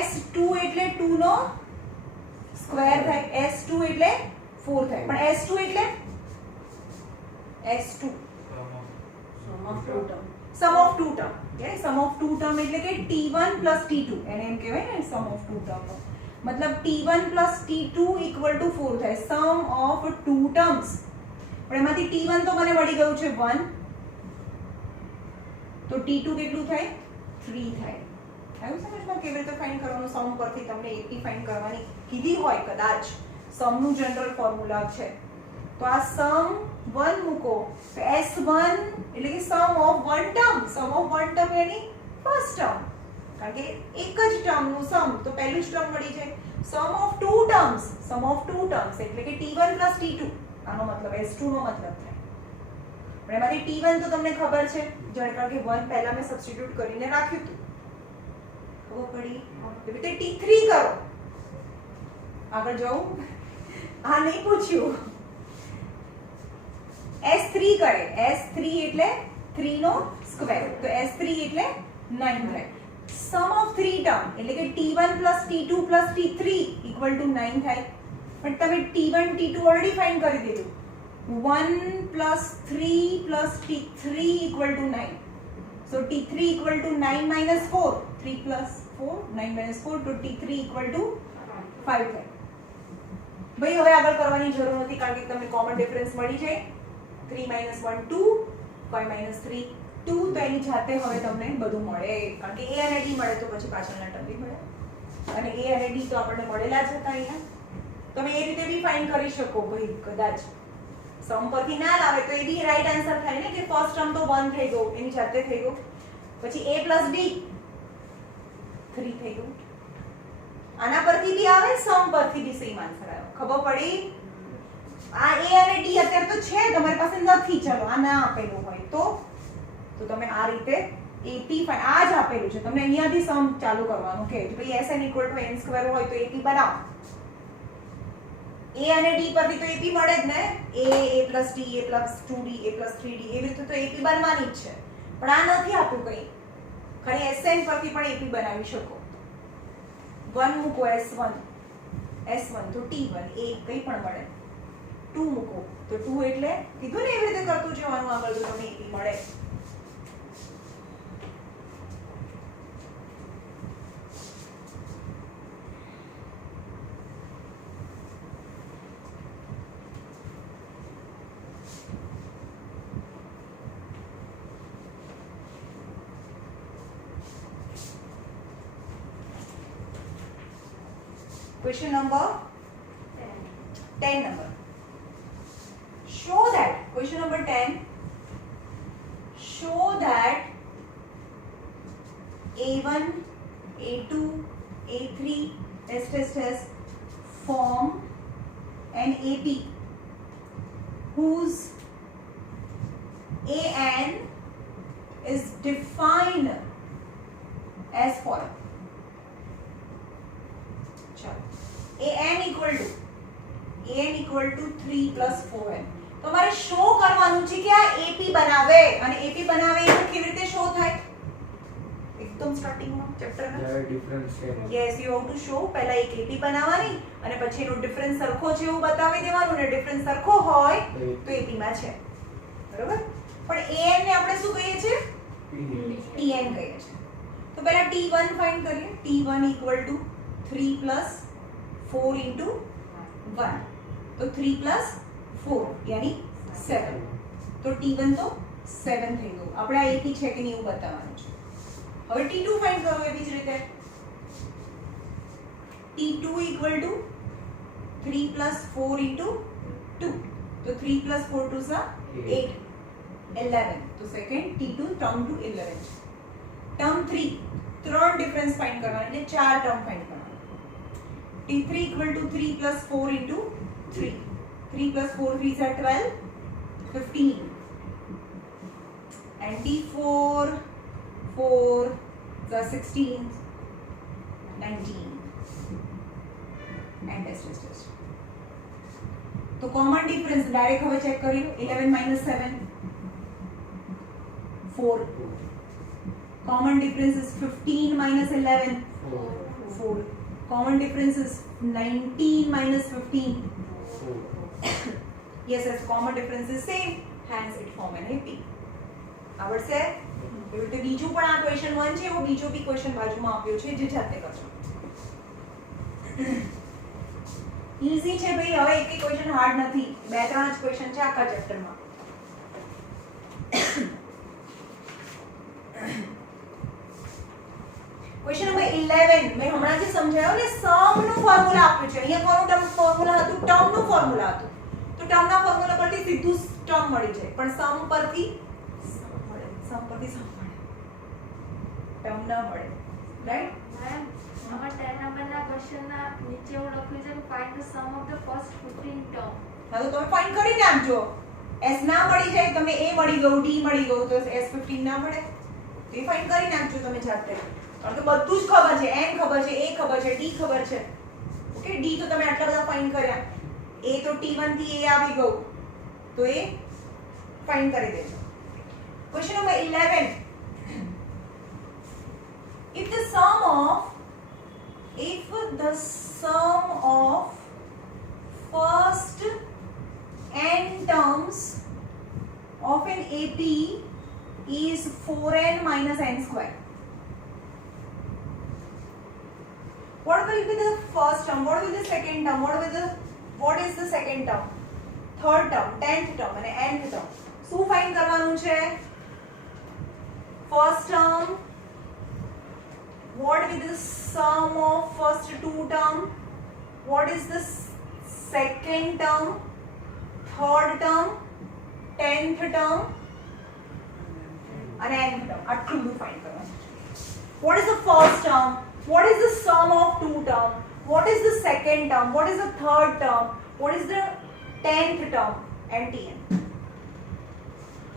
S2 એટલે 2 નો સ્ક્વેર થાય S2 એટલે 4 થાય પણ S2 એટલે S2 sum of two term yes sum of two term એટલે કે T1 + T2 એને એમ કહેવાય ને sum of two term મતલબ T1 + T2 = 4 થાય sum of two terms પણ એમાંથી T1 તો મને મળી ગયું છે 1 તો T2 કેટલું થાય 3 થાય આવ્યું સમજમાં કેવી રીતે ફાઇન્ડ કરવાનું સમ પરથી તમને એપી ફાઇન્ડ કરવાની કીધી હોય કદાચ સમ નું જનરલ ફોર્મ્યુલા છે તો આ સમ 1 મૂકો તો S1 એટલે કે સમ ઓફ વન ટર્મ યાની ફર્સ્ટ ટર્મ કારણ કે એક જ ટર્મનું સમ તો પહેલું જ ટર્મ મળી જાય. સમ ઓફ ટુ ટર્મ્સ એટલે કે t1 + t2 આનો મતલબ s2 નો મતલબ થાય. પણ એમાંથી t1 તો તમને ખબર છે જાણે કારણ કે 1 પહેલા મેં સબસ્ટિટ્યુટ કરીને રાખ્યું હતું. ખબર પડી? એવી રીતે t3 કરો. આગળ જાઉં? આ નહીં પૂછ્યું. s3 કરે. s3 એટલે 3 નો સ્ક્વેર તો s3 એટલે 9 થાય. સમ ઓફ 3 ટર્મ એટલે કે t1 + t2 + t3 = 9 થાય. પણ તમે t1 t2 ઓલરેડી ફાઇન્ડ કરી દીધું. 1 + 3 + t3 = 9. So t3 = 9 - 4. 3 + 4 9 - 4 તો t3 = 5 થાય. ભાઈ હવે આગળ કરવાની જરૂર નથી કારણ કે તમને કોમન ડિફરન્સ મળી જાય. 3 - 1 2 5 - 3 2 તો એની જાતે હવે તમને બધું મળે કારણ કે a અને d મળે તો પછી પાછળના ટર્મ બી મળે અને a અને d તો આપણને મળેલા જ હતા અહીંયા. તમે એ રીતે બી ફાઇન્ડ કરી શકો ભાઈ કદાચ સમ પરથી ના લાવે તો એ બી રાઈટ આન્સર થાય ને કે ફર્સ્ટ ટર્મ તો 1 થઈ ગયો એની જાતે થઈ ગયો પછી a + d 3 થઈ ગયું. આના પરથી બી આવે સમ પરથી બી સેમ આન્સર આવ્યો. ખબર પડી? આ a અને d અત્યારે તો છે તમારી પાસે નથી. ચલો આ ના આપેલું હોય તો તમે આ રીતે AP આ જ આપેલું છે તમને અહીંયાથી સમ ચાલુ કરવાનું કે ભાઈ SN = n² હોય તો AP બનાવો. a અને d પરથી તો AP મળે જ ને. a + d a + 2d a + 3d એવી રીતે તો AP બનવાની જ છે. પણ આ નથી આપ્યું કંઈ. ખાલી SN પરથી પણ AP બનાવી શકો. 1 મૂકો S1 તો T1 a કંઈ પણ મળે. 2 મૂકો તો 2 એટલે કીધું ને એવી રીતે કરતું જવાનું આગળ તો તમને AP મળે. Question number 10 number. Show that question number 10. Show that A1, A2, A3 form an AP whose AN is defined as follows. an equal to 3 + 4n. તમારે શો કરવાનું છે કે આ AP બનાવે અને AP બનાવે એ કેવી રીતે શો થાય એકદમ સ્ટાર્ટિંગમાં ચેપ્ટરના જ્યારે ડિફરન્સ છે yes you have to show પહેલા એક AP બનાવવાની અને પછી એનો ડિફરન્સ સરખો છે એવું બતાવી દેવાનું અને ડિફરન્સ સરખો હોય તો AP માં છે બરોબર. પણ an ને આપણે શું કહીએ છીએ tn કહીએ છીએ. તો પહેલા t1 ફાઇન્ડ કરીએ. t1 = 3 + 4 × 1 तो 3 + 4 यानी 7 तो t1 तो 7 થઈ ગયું. આપણે આ AP છે કે નહીં એવું બતાવવાનું છે. હવે t2 ફાઇન્ડ કરો એવી જ રીતે. t2 = 3 + 4 × 2 तो 3 + 4 2 8 11 तो સેકન્ડ t2 ટર્મ ટુ 11 છે. ટર્મ 3 ત્રણ ડિફરન્સ ફાઇન્ડ કરવાના એટલે ચાર ટર્મ ફાઇન્ડ કરવાના. T3 = 3 + 4 × 3. 3 + 4 3 are 12, 15. And T4 4 the 16, 19. And test. तो कॉमन डिफरेंस डायरेक्ट હવે ચેક કરી લો. 11 - 7 4. Common difference is 15 - 11 4. Common difference is 19 - 15. Yes, common difference is same. Hence it form an AP. આવડશે? એવી રીતે બીજું પણ આ ક્વેશ્ચન 1 છે એવો બીજો બી ક્વેશ્ચન બાજુમાં આપ્યો છે જે જાતે કરજો. ઈઝી છે ભાઈ. હવે એક એક ક્વેશ્ચન હાર્ડ નથી. બે ત્રણ જ ક્વેશ્ચન છે આખા ચેપ્ટરમાં. ક્વેશ્ચન નંબર 11 મેં હમણાં જે સમજાવ્યો ને સમ નું ફોર્મ્યુલા આપ્યું છે. અહીંયા કોનું ટર્મ ફોર્મ્યુલા હતું? ટર્મ નું ફોર્મ્યુલા હતું. તો ટર્મ ના ફોર્મ્યુલા પરથી સીધું ટર્મ મળી જાય પણ સમ પરથી સમ મળે. ટર્મ ના મળે રાઈટ. નીચે એવું લખ્યું છે કે find the sum of the first 15 term. હા તો તમે ફાઇન્ડ કરી નાખજો. s ના મળી જાય તમને a મળી ગયું d મળી ગયું તો s15 ના મળે તો એ ફાઇન્ડ કરી નાખજો તમે જાતે. કારણ કે બધું જ ખબર છે, n ખબર છે, a ખબર છે, d ખબર છે. ઓકે, d તો તમે આટલા બધા ફાઇન્ડ કર્યા. a તો t1 થી a આવી ગયું તો એ ફાઇન્ડ કરી દેજો. Question number 11. If the sum of first n terms of an AP is 4n minus n square, what will be the first term, what will be the second term, what is the second term, third term, 10th term અને nth term? શું ફાઇન્ડ કરવાનું છે? first term, what will be the sum of first two term, what is the second term, third term, 10th term and nth term. આટલું બધું ફાઇન્ડ કરવાનું. What is the first term, what is the sum of two term, what is the second term, what is the third term, what is the 10th term and tn.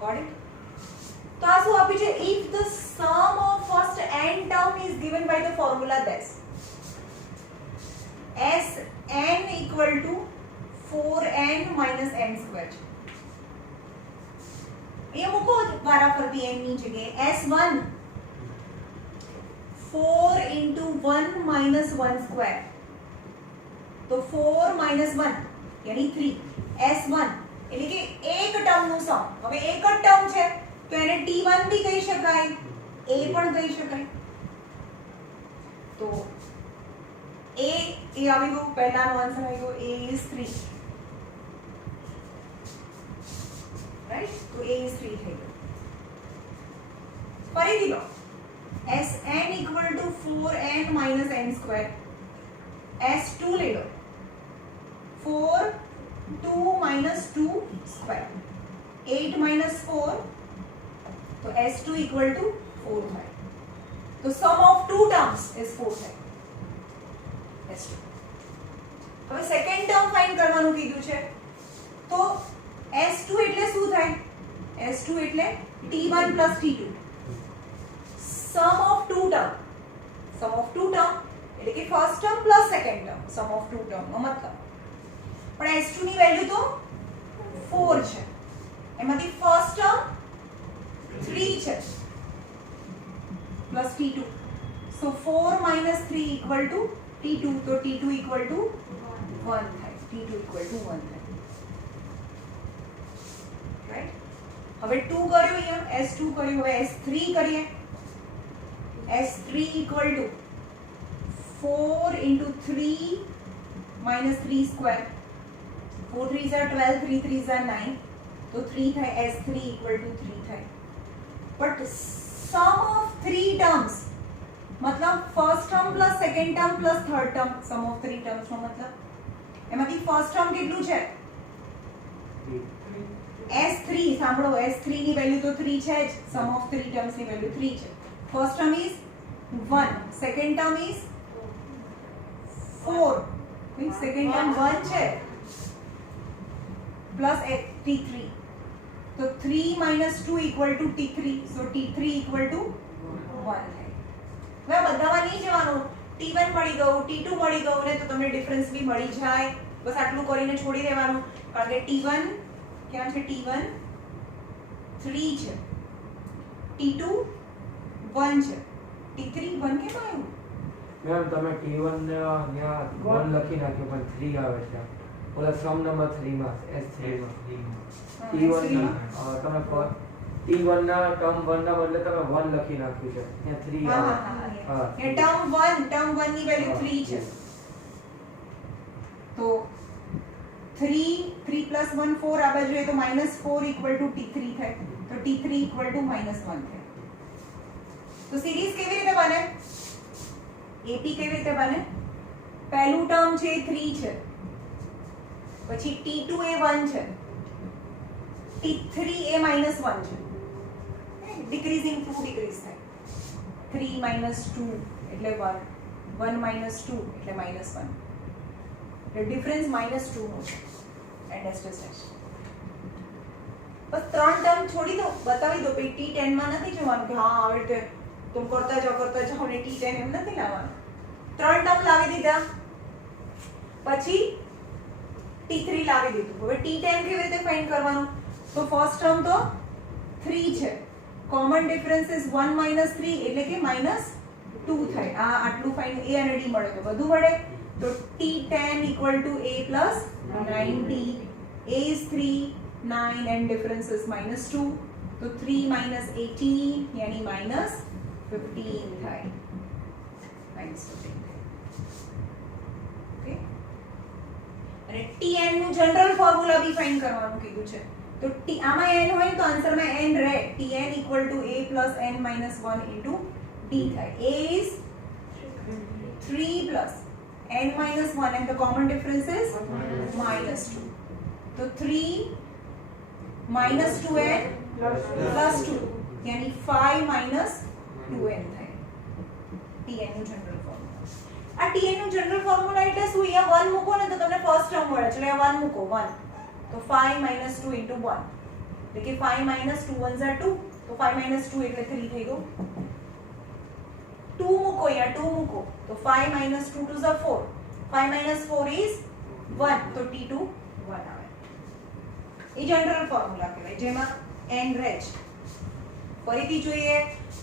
Got it? તો આ શું આપ્યું છે? if the sum of first n term is given by the formula this, Sn equal to 4n minus n square. એ મૂકો વારાફરતી n ની જગ્યાએ. S1 4 into 1 minus 1 square. તો 4 minus 1 यानी 3. S1 એટલે કે એક ટર્મનું સમ. હવે એક જ ટર્મ છે તો એને t1 બી કહી શકાય, a પણ કહી શકાય. તો a એ આવી ગયું, પહેલાનો આન્સર આવી ગયો. a is 3, right? તો a is 3 થઈ ગયું. ફરીથી લો. Sn equal to 4n minus n square. S2 ले लो. 4 2 minus 2 square. 8 minus 4 तो S2 equal to 4 થાય. તો sum of two terms is 4 થાય. S2. હવે સેકન્ડ ટર્મ ફાઇન્ડ કરવાનું કીધું છે. તો S2 એટલે શું થાય? S2 એટલે T1 plus T2. Sum of two term. Sum of two term એટલે કે first term plus second term. Sum of two term નો મતલબ. પણ S2 ની વેલ્યુ તો 4 છે. એમાંથી first term 3 છે plus T2. So 4 minus 3 equal to T2. તો T2 equal to 1 થાય. T2 equal to 1 થાય. Right? હવે 2 કર્યું અહીંયા, S2 કર્યું, હવે S3 કરીએ. S3 equal to 4 into 3 minus 3 square. 4 3s are 12, 3 3s are 9. तो 3 થાય. S3 equal to 3 થાય. But sum of three terms मतलब first term plus second term plus third term, sum of three terms નો મતલબ એમાંથી first term કેટલું છે? S3. સાંભળો, S3 ની વેલ્યુ તો 3 છે જ. sum of three terms ની વેલ્યુ 3 છે. first term is 1, second term is 4, second term 1 છે plus T3. तो 3 minus 2 equal to T3. So T3 equal to 1 થાય. હવે બધામાં નહીં જવાનું. T1 મળી ગયું, T2 મળી ગયું ને તો તમને ડિફરન્સ બી મળી જાય. બસ આટલું કરીને છોડી દેવાનું. કારણ કે T1 ક્યાં છે? T1 3 છે, T2 1 છે, T3 1 કેમ આવ્યું? મેમ તમે T1 ને અહીંયા 1 લખી નાખ્યો પણ 3 આવે છે. ઓલા સમ નંબર 3 માં S3 માં T1 ના તમે T1 ના ટર્મ 1 ના બદલે તમે 1 લખી નાખ્યું છે. અહીંયા 3 આવે. હા એ ટર્મ 1 ની વેલ્યુ 3 છે. તો 3 plus 1 4 આ બાજુ તો -4 equal to T3 થાય. તો T3 equal to -1 થાય. તો સિરીઝ કેવી રીતે બને? AP કેવી રીતે બને? પહેલું ટર્મ છે એ 3 છે, પછી T2 એ 1 છે, T3 એ -1 છે. ડિક્રીઝિંગ 2 ડિક્રીઝ થાય. 3 - 2 એટલે 1, 1 - 2 એટલે -1. એટલે ડિફરન્સ -2 નો છે એન્ડ એસ ટુ એસ બસ 3 ટર્મ છોડી દો, બતાવી દો ભાઈ T10 માં નથી જવાનું કે હા આવી રીતે तुम करता जाओ ने T10 એમ નથી લાવવાનું. 3 ટર્મ લાવી દીધા પછી T3 લાવી દીધું. હવે T10 કેવી રીતે ફાઇન્ડ કરવાનું? તો ફર્સ્ટ ટર્મ તો 3 છે, કોમન ડિફરન્સ ઇઝ 1 - 3 એટલે કે -2 થાય. આ આટલું ફાઇન્ડ A અને D મળે તો બધું મળે. તો T10 = A + 9D. A is 3, 9 and difference is -2. તો 3 - 18 यानी -15 થાય. -15 ઓકે. અને Tn નું જનરલ ફોર્મ્યુલા બી ફાઇન્ડ કરવાનું કીધું છે. તો T આમાં n હોય તો આન્સરમાં n રહે. Tn = A + n - 1 * D થાય. A is 3 + n - 1 and the common difference is -2. तो 3 - 2n + 2 यानी 5 - 2n થાય. Tn નું જનરલ ફોર્મ્યુલા. આ Tn નું જનરલ ફોર્મ્યુલા એટલે શું? અહીંયા 1 મૂકો ને તો તમને ફર્સ્ટ ટર્મ મળે છે. એટલે 1 મૂકો 1. તો 5 - 2 * 1 એટલે કે 5 - 2 1s are 2. તો 5 - 2 એટલે 3 થઈ ગયો. 2 મૂકો, અહીંયા 2 મૂકો તો 5 - 2 2s are 4. 5 - 4 is 1. તો T2 1 આવે. એ જનરલ ફોર્મ્યુલા કહેવાય જેમાં n રહે છે. ફરીથી જોઈએ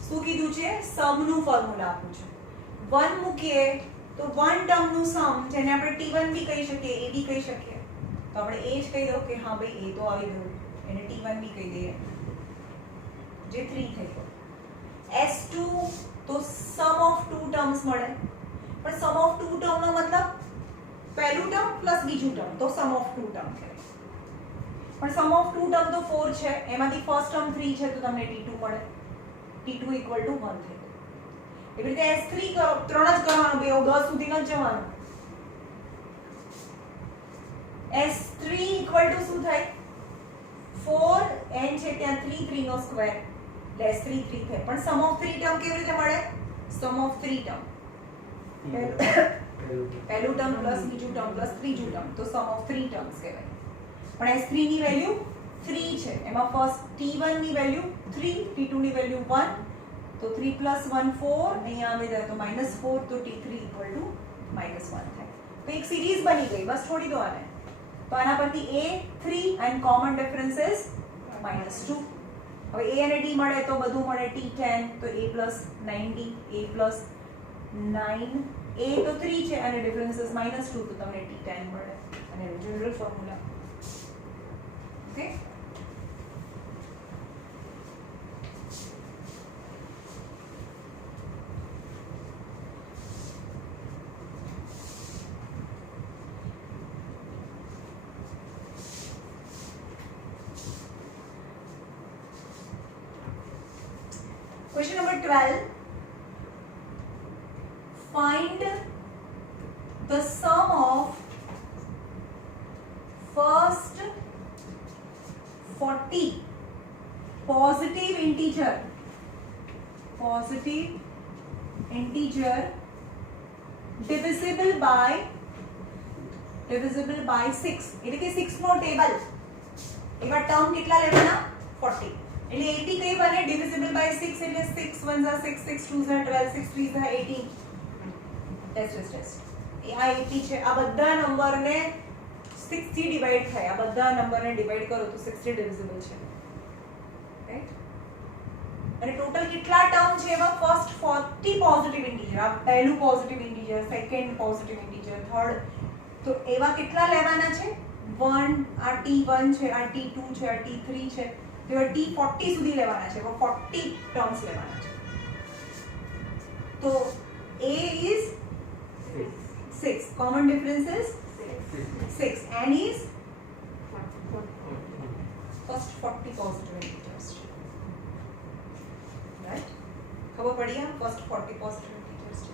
શું કીધું છે? સમનું ફોર્મ્યુલા આપ્યું છે. 1 મૂકીએ તો 1 ટર્મનું સમ જેને આપણે T1 બી કહી શકીએ, A બી કહી શકીએ. તો આપણે એ જ કહી દો કે હા ભાઈ A તો આવી ગયું, એને T1 બી કહી દઈએ જે 3 થઈ ગયો. S2 તો સમ ઓફ 2 ટર્મ્સ મળે. પણ સમ ઓફ 2 ટર્મનો મતલબ પહેલું ટર્મ પ્લસ બીજું ટર્મ, તો સમ ઓફ 2 ટર્મ કહેવાય. પણ સમ ઓફ 2 ટર્મ તો 4 છે, એમાંથી ફર્સ્ટ ટર્મ 3 છે તો તમને T2 મળે. T2 = 1 થઈ ગયું. એવી રીતે S3 કરો, 3 જ કરવાનું, બે 10 સુધી ન જવાનું. S3 = શું થાય? 4n છે ત્યાં 3 3 નો સ્ક્વેર એટલે S3 3 થાય. પણ સમ ઓફ 3 ટર્મ કેવી રીતે મળે? સમ ઓફ 3 ટર્મ પહેલું ટર્મ પ્લસ બીજું ટર્મ પ્લસ ત્રીજું ટર્મ, તો સમ ઓફ 3 ટર્મ્સ કહેવાય. પણ S3 ની વેલ્યુ 3 છે, એમાં ફર્સ્ટ T1 ની વેલ્યુ 3, T2 ની વેલ્યુ 1. તો 3 + 1 4, અહીંયા આવે જાય તો -4, તો T3 = -1 થાય. તો એક સિરીઝ બની ગઈ, બસ છોડી દો આને. તો આના પરથી A 3 and common difference is -2. હવે A અને D મળે તો બધું મળે T10, તો A + 9D, A + 9, A તો 3 છે અને difference is -2, તો તમને T10 મળે. અને general formula. Okay. Question number 12. Find the sum of first 40 positive integer divisible by 6. એટલે કે 6 નો ટેબલ. એવા ટર્મ કેટલા લેવાના? 40. એટલે 80 કઈ બને? divisible by 6 એટલે 6 1s are 6, 6 2s are 12, 6 3s are 18. Test. એ આ 80 છે. આ બધા નંબરને 6 થી ડિવાઇડ થાય. આ બધા નંબરને ડિવાઇડ કરો તો 60 ડિવિઝિબલ છે. રાઈટ? અને ટોટલ કેટલા ટર્મ છે? એમાં ફર્સ્ટ 40 પોઝિટિવ ઇન્ટીજર, આ પહેલું positive integer, second positive integer, third. તો એવા કેટલા લેવાના છે? 1, આ T1 છે, આ T2 છે, આ T3 છે. તો એવા T40 સુધી લેવાના છે. એવા 40 ટર્મ્સ લેવાના છે. તો A is 6, common difference is 6, and is first 40 positive integers. Right? ખબર પડી? આ first 40 positive integers છે.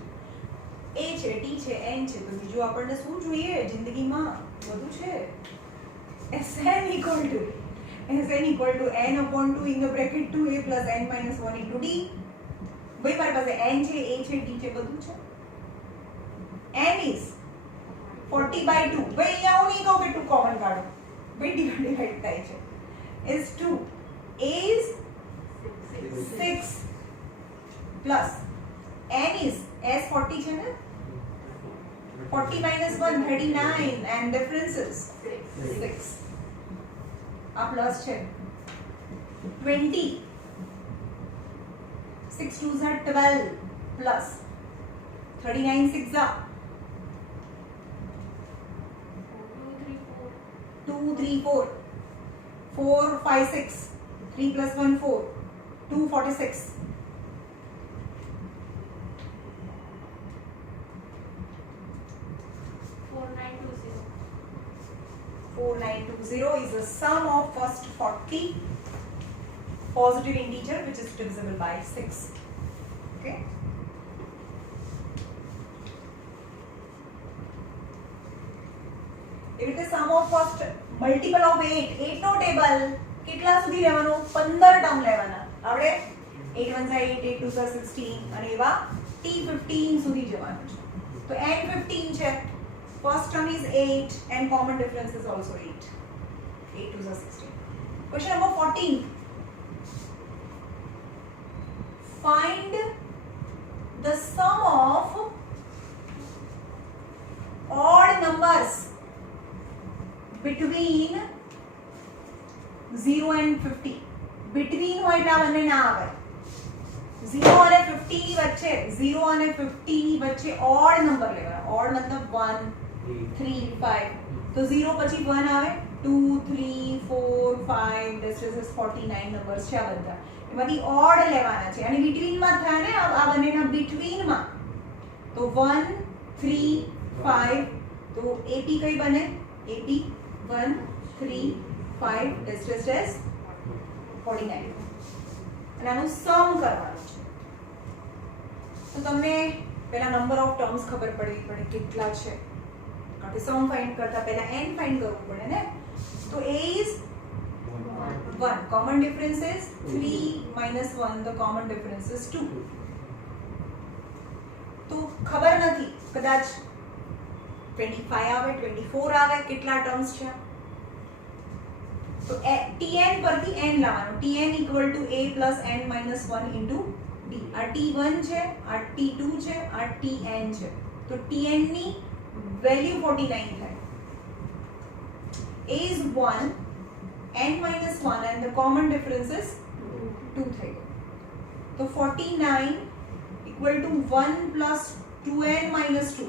A છે, T છે, N છે. તો બીજું આપણને શું જોઈએ જિંદગીમાં? બધું છે. Sn = n upon 2 in the bracket 2a plus n minus 1 into d. ભાઈ મારી પાસે n છે, a છે, d છે, બધું છે. n is 40/2 ભાઈ અહીંયા હું નહીં કહું કે 2 કોમન કાઢો ભાઈ ડિવાઇડ થાય છે is 2 a is 6 plus n is s 40 છે ને 40 minus 1 39 and difference is 6 આ પ્લસ છે 20 6 2s are 12 plus 39 6 are 2 3 4 4 5 6 3 plus 1 4 2 46 4920 is the sum of first 40 positive integer which is divisible by 6. Okay. એવી રીતે sum of first multiple of 8 8 no table કેટલા સુધી લેવાનો 15 ટર્મ લેવાના આપણે 8 1 8 8 2 16 અને એવા t15 સુધી જવાનું છે તો n15 છે. First term is 8 and common difference is also 8. 8 2 is 16. Question number 14. Find the sum of odd numbers between 0 and 50. Between હોય એટલે બંને ના આવે. 0 અને 50 ની વચ્ચે 0 અને 50 ની વચ્ચે odd number લેવાના. odd मतलब 1 3 5 તો 0 પછી 1 આવે 2 3 4 5 this is 49 નંબર્સ છે આ બધા એમાંથી ઓડ લેવાના છે અને બીટવીન માં થાય ને આ બંનેના બીટવીન માં તો 1 3 5 તો AP કઈ બને AP 1 3 5 this is 49 અને આનું સમ કરવાનું છે તો તમને પહેલા નંબર ઓફ ટર્મ્સ ખબર પડવી પડે કેટલા છે કારણ કે સમ ફાઇન્ડ કરતા પહેલા n ફાઇન્ડ કરવું પડે ને તો a is 1 common difference is 3 minus 1 the common difference is 2 તો ખબર નથી કદાચ 25 આવે 24 આવે કેટલા ટર્મ્સ છે તો tn પરથી n લાવવાનું tn equal to a plus n minus 1 into d આ t1 છે આ t2 છે આ tn છે તો tn ની value 49 થાય a is 1 n minus 1 and the common difference is 2 થઈ ગયું તો 49 equal to 1 plus 2n minus 2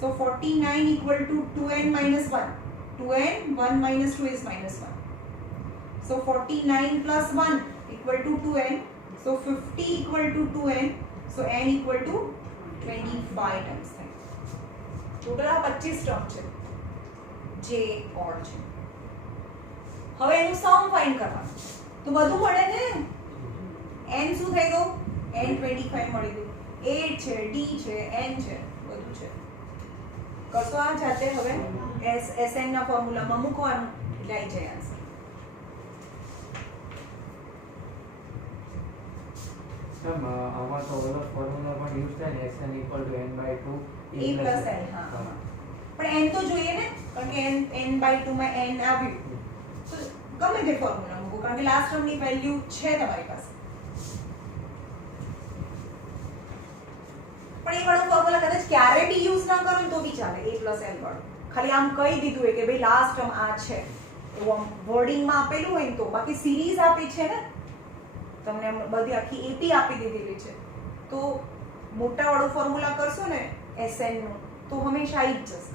so 49 equal to 2n minus 1 2n 1 minus 2 is minus 1 so 49 plus 1 equal to 2n so 50 equal to 2n so n equal to 25 times થાય ટોટલ આ 25 ટર્મ છે જે ઓડ છે હવે એનું સમ ફાઇન્ડ કરવાનું તો બધું મળે ને n શું થઈ ગયું n 25 મળી ગયું 8 છે d છે n છે બધું છે કરશો આ જાતે હવે sn ના ફોર્મ્યુલામાં મૂકવાનું એટલે આવી જાય આન્સર આમાં તો ઓલો ફોર્મ્યુલા પણ યુઝ થાય ને sn = n/2 a plus n હા પણ n તો જોઈએ ને કારણ કે n/2 માં n આવ્યું તો ગમે તે ફોર્મ્યુલા મૂકો કારણ કે લાસ્ટ ટર્મની વેલ્યુ છે તમારી પાસે પણ એ વાળું ફોર્મ્યુલા કદાચ ક્યારે બી યુઝ ના કરો તો બી ચાલે a plus n વાળું ખાલી આમ કહી દીધું હોય કે ભાઈ લાસ્ટ ટર્મ આ છે એવું આમ વર્ડિંગમાં આપેલું હોય ને તો બાકી સિરીઝ આપી છે ને તમને બધી આખી એપી આપી દીધેલી છે તો મોટા વાળું ફોર્મ્યુલા કરશો ને sn નું તો હંમેશા આવી જ જશે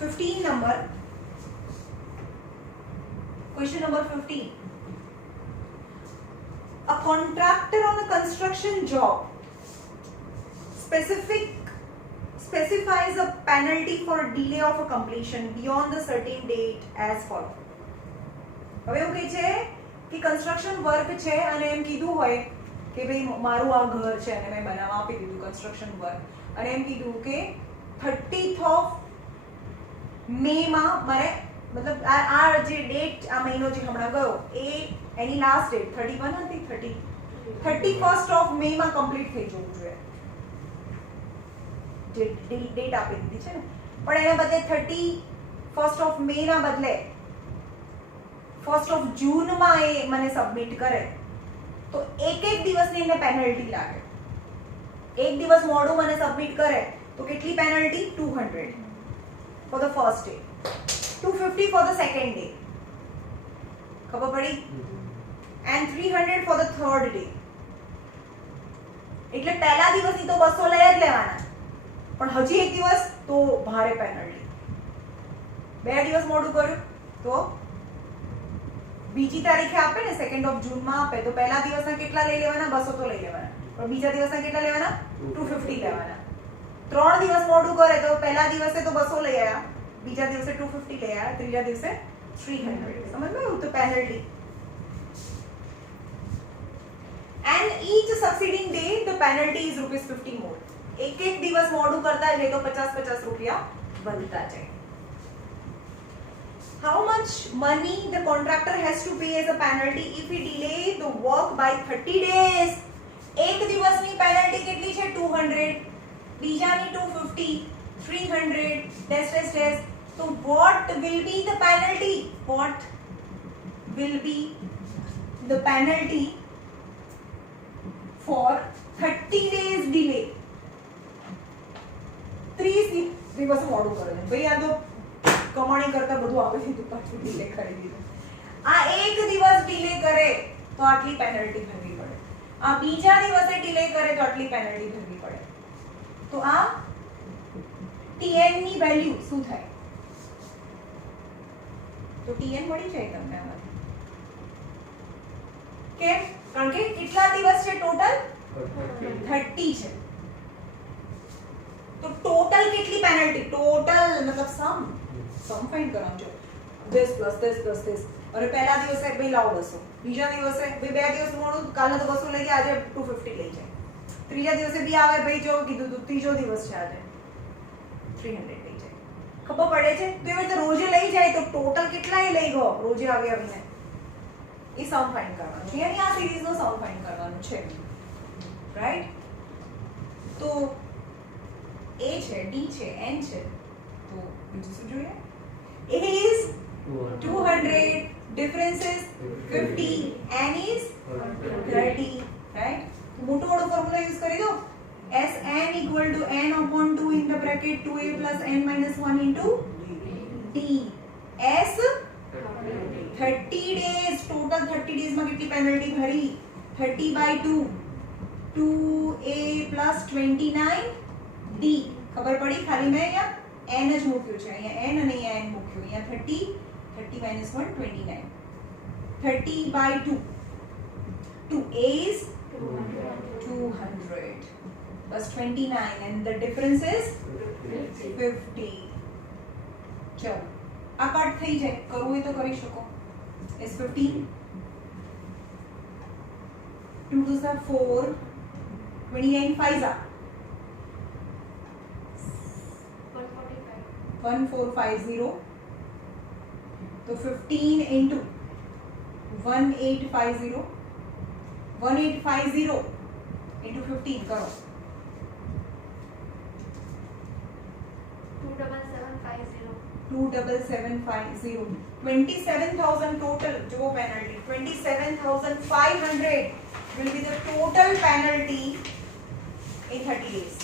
15 number question number 15 a contractor on a construction job specifies a penalty for delay of a completion beyond the certain date as follows હવે એવું કહે છે કે કન્સ્ટ્રક્શન વર્ક છે અને એમ કીધું હોય કે ભાઈ મારું આ ઘર છે અને મેં બનાવવા આપી દીધું કન્સ્ટ્રક્શન વર્ક અને એમ કીધું કે 30th ઓફ મે માં મારે મતલબ આ જે ડેટ આ મહિનો જે હમણાં ગયો એ એની લાસ્ટ ડેટ 31 હતી 31st ઓફ મે માં કમ્પ્લીટ થઈ જવું જોઈએ જે ડેટ આપી દીધી છે ને, પણ એના બદલે 31st મે ના બદલે 1st જૂન માં એ મને સબમિટ કરે તો એક દિવસની એને પેનલ્ટી લાગે. એક દિવસ મોડું મને સબમિટ કરે તો કેટલી penalty? 200 for the first day, 250 for the second day. ખબર પડી? And 300 for the third day. એટલે પહેલા દિવસની તો 200 લઈ જ લેવાના, પણ હજી એક દિવસ તો ભારે પેનલ્ટી. 2 દિવસ મોડું કર્યું તો બીજી તારીખે આપે ને, 2 જૂનમાં આપે તો પહેલા દિવસના કેટલા લઈ લેવાના? 200 તો લઈ લેવાના, પણ બીજા દિવસના કેટલા લેવાના? 250 લેવાના. 3 દિવસ મોડું કરે તો પહેલા દિવસે તો 200 લઈ આવ્યા, બીજા દિવસે 250 લઈ આવ્યા, ત્રીજા દિવસે 300. સમજમાં? તો penalty. And each succeeding day the penalty is ₹50 more. એક દિવસ મોડું કરતા જાય તો 50 રૂપિયા વધતા જાય. How much money the contractor has to pay as a penalty if he delay the work by 30 days? એક દિવસની પેનલ્ટી કેટલી છે? 200, બીજાની 250, 300 dash. So what will be the penalty? What will be the penalty for 30 days delay? 30 દિવસ મોડું કરે છે ભાઈ, આ તો કમાણી કરતા બધું આવે છે, તું પાછું ડિલે કરી દીધું. આ એક દિવસ ડિલે કરે તો આટલી પેનલ્ટી ભરવી પડે, આ બીજા દિવસે ડિલે કરે તો આટલી પેનલ્ટી ભરવી પડે. તો આ TN ની વેલ્યુ શું થાય? તો TN મળી જાય તમને આમાંથી. કેમ? કારણ કે કેટલા દિવસ છે ટોટલ? 30 છે. તો ટોટલ કેટલી પેનલ્ટી? ટોટલ મતલબ સમ ફાઇન્ડ કરવાનું છે. this plus this. અરે પહેલા દિવસે ભાઈ લાવો 200, બીજા દિવસે ભાઈ 2 દિવસ મોડું, કાલે તો 200 લઈ ગયા, આજે 250 લઈ જાય, ત્રીજા દિવસે બી આવે ભાઈ, જો કીધું તું ત્રીજો દિવસ છે આજે 300 લઈ જાય. ખબર પડે છે? તો એવી રીતે રોજે લઈ જાય તો ટોટલ કેટલા એ લઈ ગયો રોજે આવીને, એ સમ ફાઇન્ડ કરવાનું છે. યાની આ સિરીઝનો સમ ફાઇન્ડ કરવાનું છે, રાઈટ? તો A છે, D છે, N છે, તો બીજું શું જોઈએ? A is 200, difference is 50, N is 30, right? મોટો ફોર્મ્યુલા યુઝ કરી દો. Sn equal to n upon 2 in the bracket 2a plus n minus 1 into d. S 30 days, total 30 days માં કેટલી પેનલ્ટી ભરી? 30 by 2, 2a plus 29 d. ખબર પડી? ખાલી મેં અહીંયા n જ મૂક્યું છે, અહીંયા n અને અહીંયા n મૂક્યું, અહીંયા 30 minus 1 29, 30 by 2, 2a is 200 plus 29 and the difference is 50. ચલો આ કટ થઈ જાય, કરવું હોય તો કરી શકો. is 15, 2 to the 4, 29 5 are 1450. तो 15 into 1850 into 15 करो. 27750, 27,000 total जो penalty, 27,500 will be the total penalty in 30 days.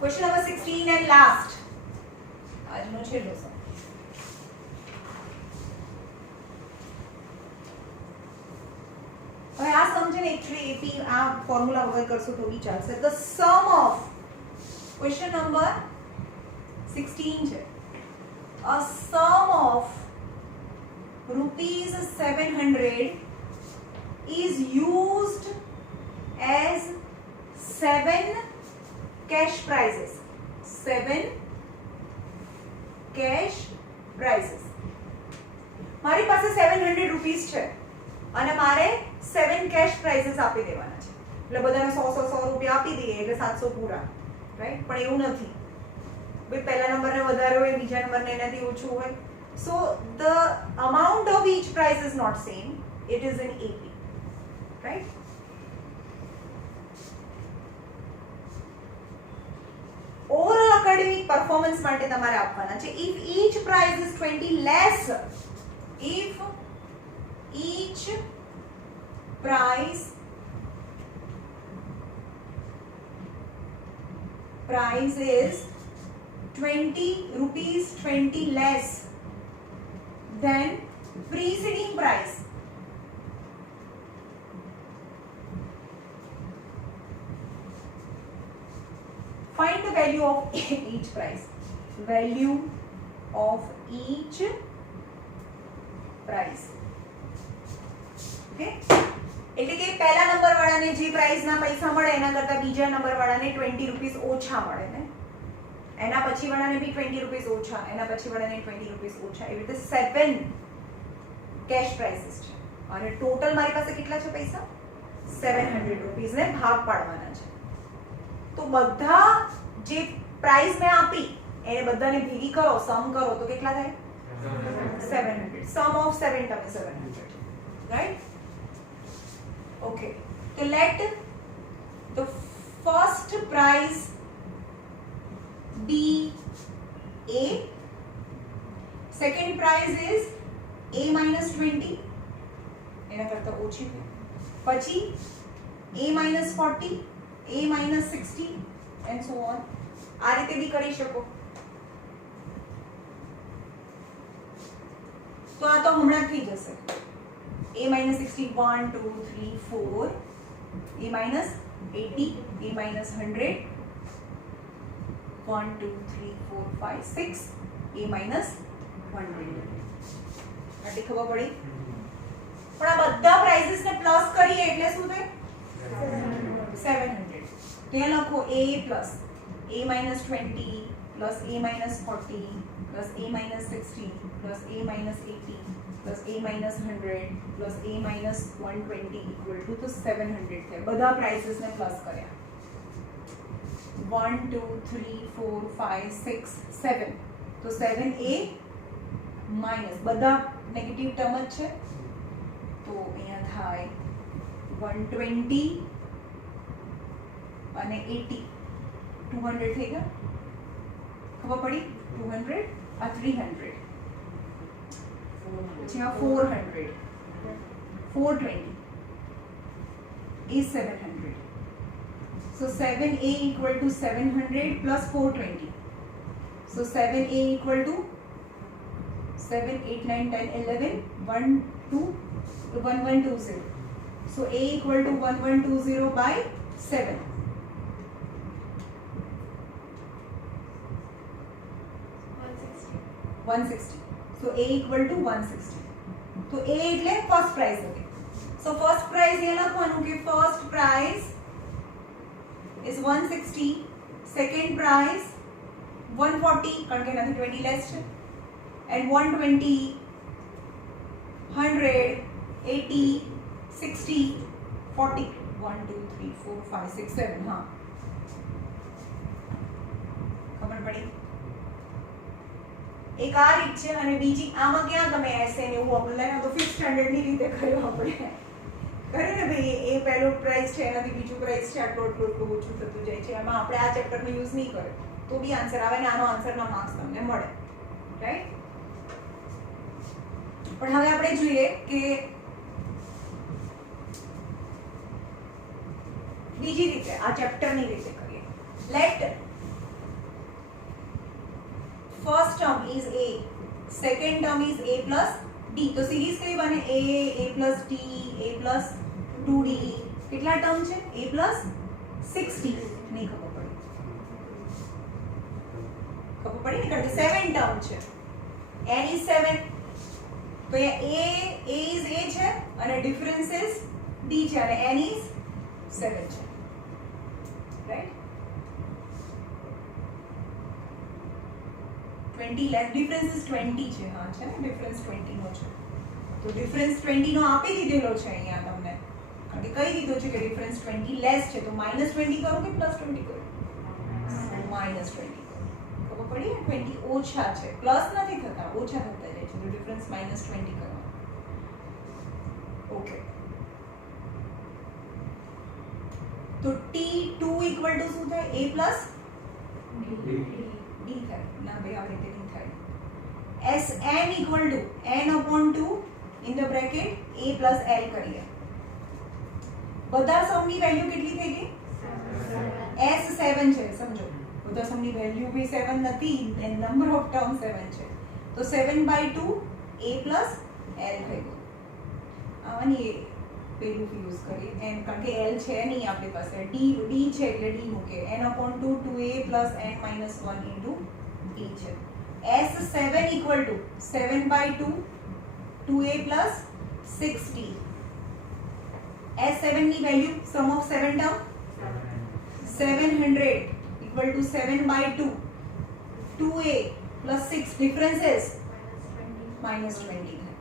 Question number 16 and last. આજનો છેલ્લો સવાલ. હવે આ સમજે ને, એકચ્યુઅલી એપી આ ફોર્મ્યુલા વગર કરશો તો બી ચાલશે. The sum of question number 16 છે. A sum of ₹700 is used as 7 cash prizes. 7 cash prizes. મારી પાસે 700 રૂપીસ છે અને મારે 7 cash prizes આપી દેવાના છે. એટલે બધાને 100 રૂપિયા આપી દઈએ એટલે 700 પૂરા, રાઈટ? પણ એવું નથી ભાઈ, પહેલા નંબરને વધારે હોય, બીજા નંબરને એનાથી ઓછું હોય. So the amount of each prize is not same, it is in AP. Right. Overall academic performance માટે તમારે આપવાના છે. If each price is 20 less, if each price is 20 rupees 20 less than preceding price, find the value of each price. Value of each price. Okay, એટલે કે પહેલા નંબર વાળાને જે પ્રાઇસના પૈસા મળે એના કરતા બીજા નંબર વાળાને 20 રૂપીસ ઓછા મળે ને, એના પછી વાળાને બી 20 રૂપીસ ઓછા, એના પછી વાળાને 20 રૂપીસ ઓછા, એવી રીતે 7 કેશ પ્રાઇસીસ છે અને ટોટલ મારી પાસે કેટલા છે પૈસા? 700 રૂપીસ ને ભાગ પાડવાના છે. તો બધા જે પ્રાઇસ મેં આપી એને બધાને ભેગી કરો, સમ કરો તો કેટલા થાય? 700. સમ ઓફ 7 તમે 700, right? Okay, so let the first price be A, second price is A minus 20, એના કરતા ઓછી છે, પછી A minus 40, A minus 60 and so on. આ રીતે બી કરી શકો. તો આ તો હમણાં થઈ જશે. A minus 60, 1, 2, 3, 4. A minus 80, A minus 100. 1, 2, 3, 4, 5, 6. A minus 100. આટલી ખબર પડી? પણ આ બધા પ્રાઇસીસ ને પ્લસ કરીએ એટલે શું થાય? 700. ત્યાં લખો A plus A minus 20 plus A minus 40 plus A minus 60 plus A minus 80 plus A minus 100 plus A minus 120 equal to 700 થાય. બધા પ્રાઇસીસ ને પ્લસ કર્યા. 1, 2, 3, 4, 5, 6, 7. તો 7A માઇનસ બધા નેગેટિવ ટર્મ જ છે તો અહીંયા થાય 120 અને 80, 200 થઈ ગયા. ખબર પડી? 200 આ 300, પછી આ 400, 420 is 700. So 7A equal to 700 plus 420. So 7A equal to 7, 8, 9, 10, 11, 1, 2, 1120. So A equal to 1120 by 7. 160. So A equal to 160. તો A એટલે ફર્સ્ટ પ્રાઇસ હતી. સો ફર્સ્ટ પ્રાઇસ એ લખવાનું કે first price is 160, second price 140 કારણ કે એનાથી 20 લેસ છે, and 120, 100, 80, 60, 40. 1, 2, 3, 4, 5, 6, 7. હા ખબર પડી? એક આ રીત છે અને બીજી આમાં ક્યાં તમે એસએ ને એવું આપણે લઈને તો ફિક્સ સ્ટાન્ડર્ડ ની રીતે કર્યું આપણે કરે ને ભાઈ એ પહેલો પ્રાઇસ છે એનાથી બીજું પ્રાઇસ છે આટલું આટલું આટલું ઓછું થતું જાય છે. એમાં આપણે આ ચેપ્ટરનો યુઝ નહીં કરે તો બી આન્સર આવે ને આનો આન્સરના માર્ક્સ તમને મળે, રાઈટ? પણ હવે આપણે જોઈએ કે બીજી રીતે આ ચેપ્ટરની રીતે કરીએ. Let first term is A, second term is A plus D. તો સિરીઝ કઈ બને? A plus D, A plus 2D. કેટલા ટર્મ છે? A plus 60. નહીં ખબર પડી. ખબર પડી ને કારણ કે 7 ટર્મ છે. N is 7. તો એ A is A છે અને ડિફરન્સ ઇઝ D છે અને N is 7 છે. રાઈટ? 20 લેસ ડિફરન્સ ઇઝ 20 છે. હા છે ને ડિફરન્સ 20 નો છે. તો ડિફરન્સ 20 નો આપી દીધેલો છે અહીંયા તમને કારણ કે કહી દીધું છે કે ડિફરન્સ 20 લેસ છે તો -20 કરું કે +20 કરું? -20 કરું. ખબર પડી? 20 ઓછા છે, પ્લસ નથી થતા, ઓછા થતા જાય છે તો ડિફરન્સ -20 કરવાનો. ઓકે તો T2 ઇક્વલ ટુ શું થાય? A પ્લસ D થાય. ના ભાઈ આ રીતે નહીં થાય. Sn equal to n upon 2 in the bracket A plus L કરીએ. બધા સમની વેલ્યુ કેટલી થઈ ગઈ? S7 છે, સમજો. બધા સમની વેલ્યુ બી 7 નથી, એન્ડ નંબર ઓફ ટર્મ 7 છે. તો 7/2 A પ્લસ L થઈ ગયું. આની પેલું યુઝ કરીએ એમ, કારણ કે L છે નહીં આપણી પાસે, D છે એટલે D મૂકે. n/2 2A plus n minus 1 into D છે. S7 equal to 7/2 2A plus 6D. S7 ની value sum of 7 term 700 equal to 7/2 2A plus 6 difference is minus 20 है.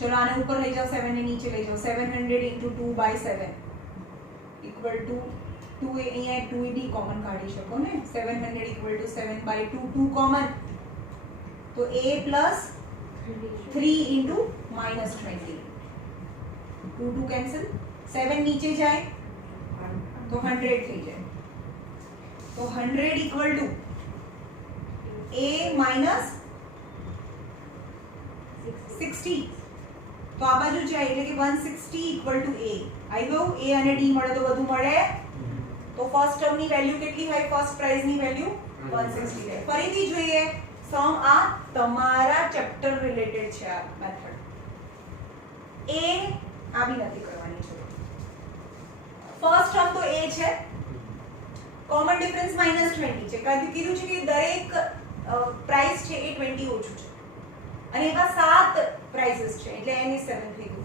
चलो आने ऊपर ले जाओ, 7 ने नीचे ले जाओ. 700 into 2/7 equal to 2A. અહીંયા 2D common કાઢી શકો ને. 700 equal to 7/2 2 common, તો A plus 3 into minus 20. 2 cancel. 7 नीचे जाए तो 100 થઈ જાય. તો 100 equal to A minus 60. તો આ બાજુ જાય એટલે કે 160 equal to A. આવી ગયું? A અને D મળે તો બધું મળે. તો ફર્સ્ટ ટર્મ ની વેલ્યુ કેટલી હોય? ફર્સ્ટ પ્રાઇઝ ની વેલ્યુ 160 થાય. ફરીથી જોઈએ સમ. આ તમારા ચેપ્ટર રિલેટેડ છે આ મેથડ. A આ બી નથી કરવાની છે. ફર્સ્ટ ટર્મ તો A છે. કોમન ડિફરન્સ -20 છે. કીધું છે કે દરેક પ્રાઇસ છે એ 20 ઓછું છે. અને એવા 7 પ્રાઇસીસ છે એટલે n is 7 થઈ ગયું.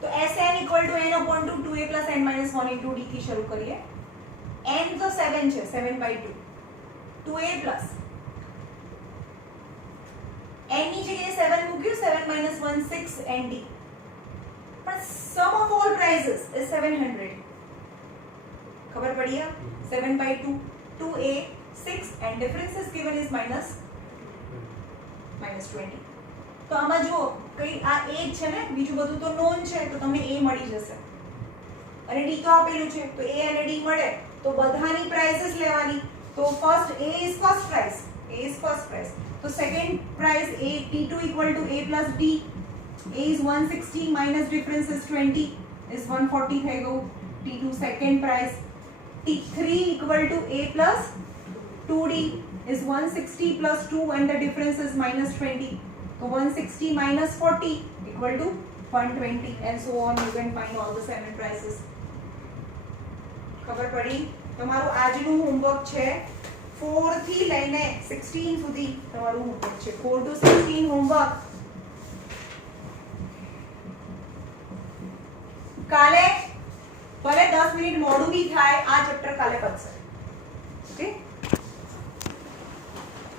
તો Sn equal to n upon 2A plus n minus 1 into D થી શરૂ કરીએ. n તો 7 છે, 7/2 2A plus n ની જગ્યાએ 7 મૂક્યું, 7 minus 1 6 and D. પણ sum of all prices is 700. ખબર પડી? 7/2 2A 6 and difference is given is minus 20. તો આમાં જો કઈ આ A છે ને, બીજું બધું તો નોન છે, તો તમને A મળી જશે. અને D તો આપેલું છે, તો A અને D મળે તો બધાની પ્રાઇસીસ લેવાની. તો first A is first price. A is first price. તો second price A T2 equal to A plus D. A is 160 minus difference is 20 is 140 થઈ ગયું. T2 second price. T3 equal to A plus 2D is 160 plus 2 and the difference is minus 20. So 160 minus 40 equal to 120 and so on. You can find all the 7 prices. ખબર પડી? તમારું આજનું હોમવર્ક છે 4 થી લઈને 16 સુધી તમારું હોમવર્ક છે. 4 to 16 હોમવર્ક. કાલે ભલે 10 મિનિટ મોડું બી થાય, આ ચેપ્ટર કાલે પતશે.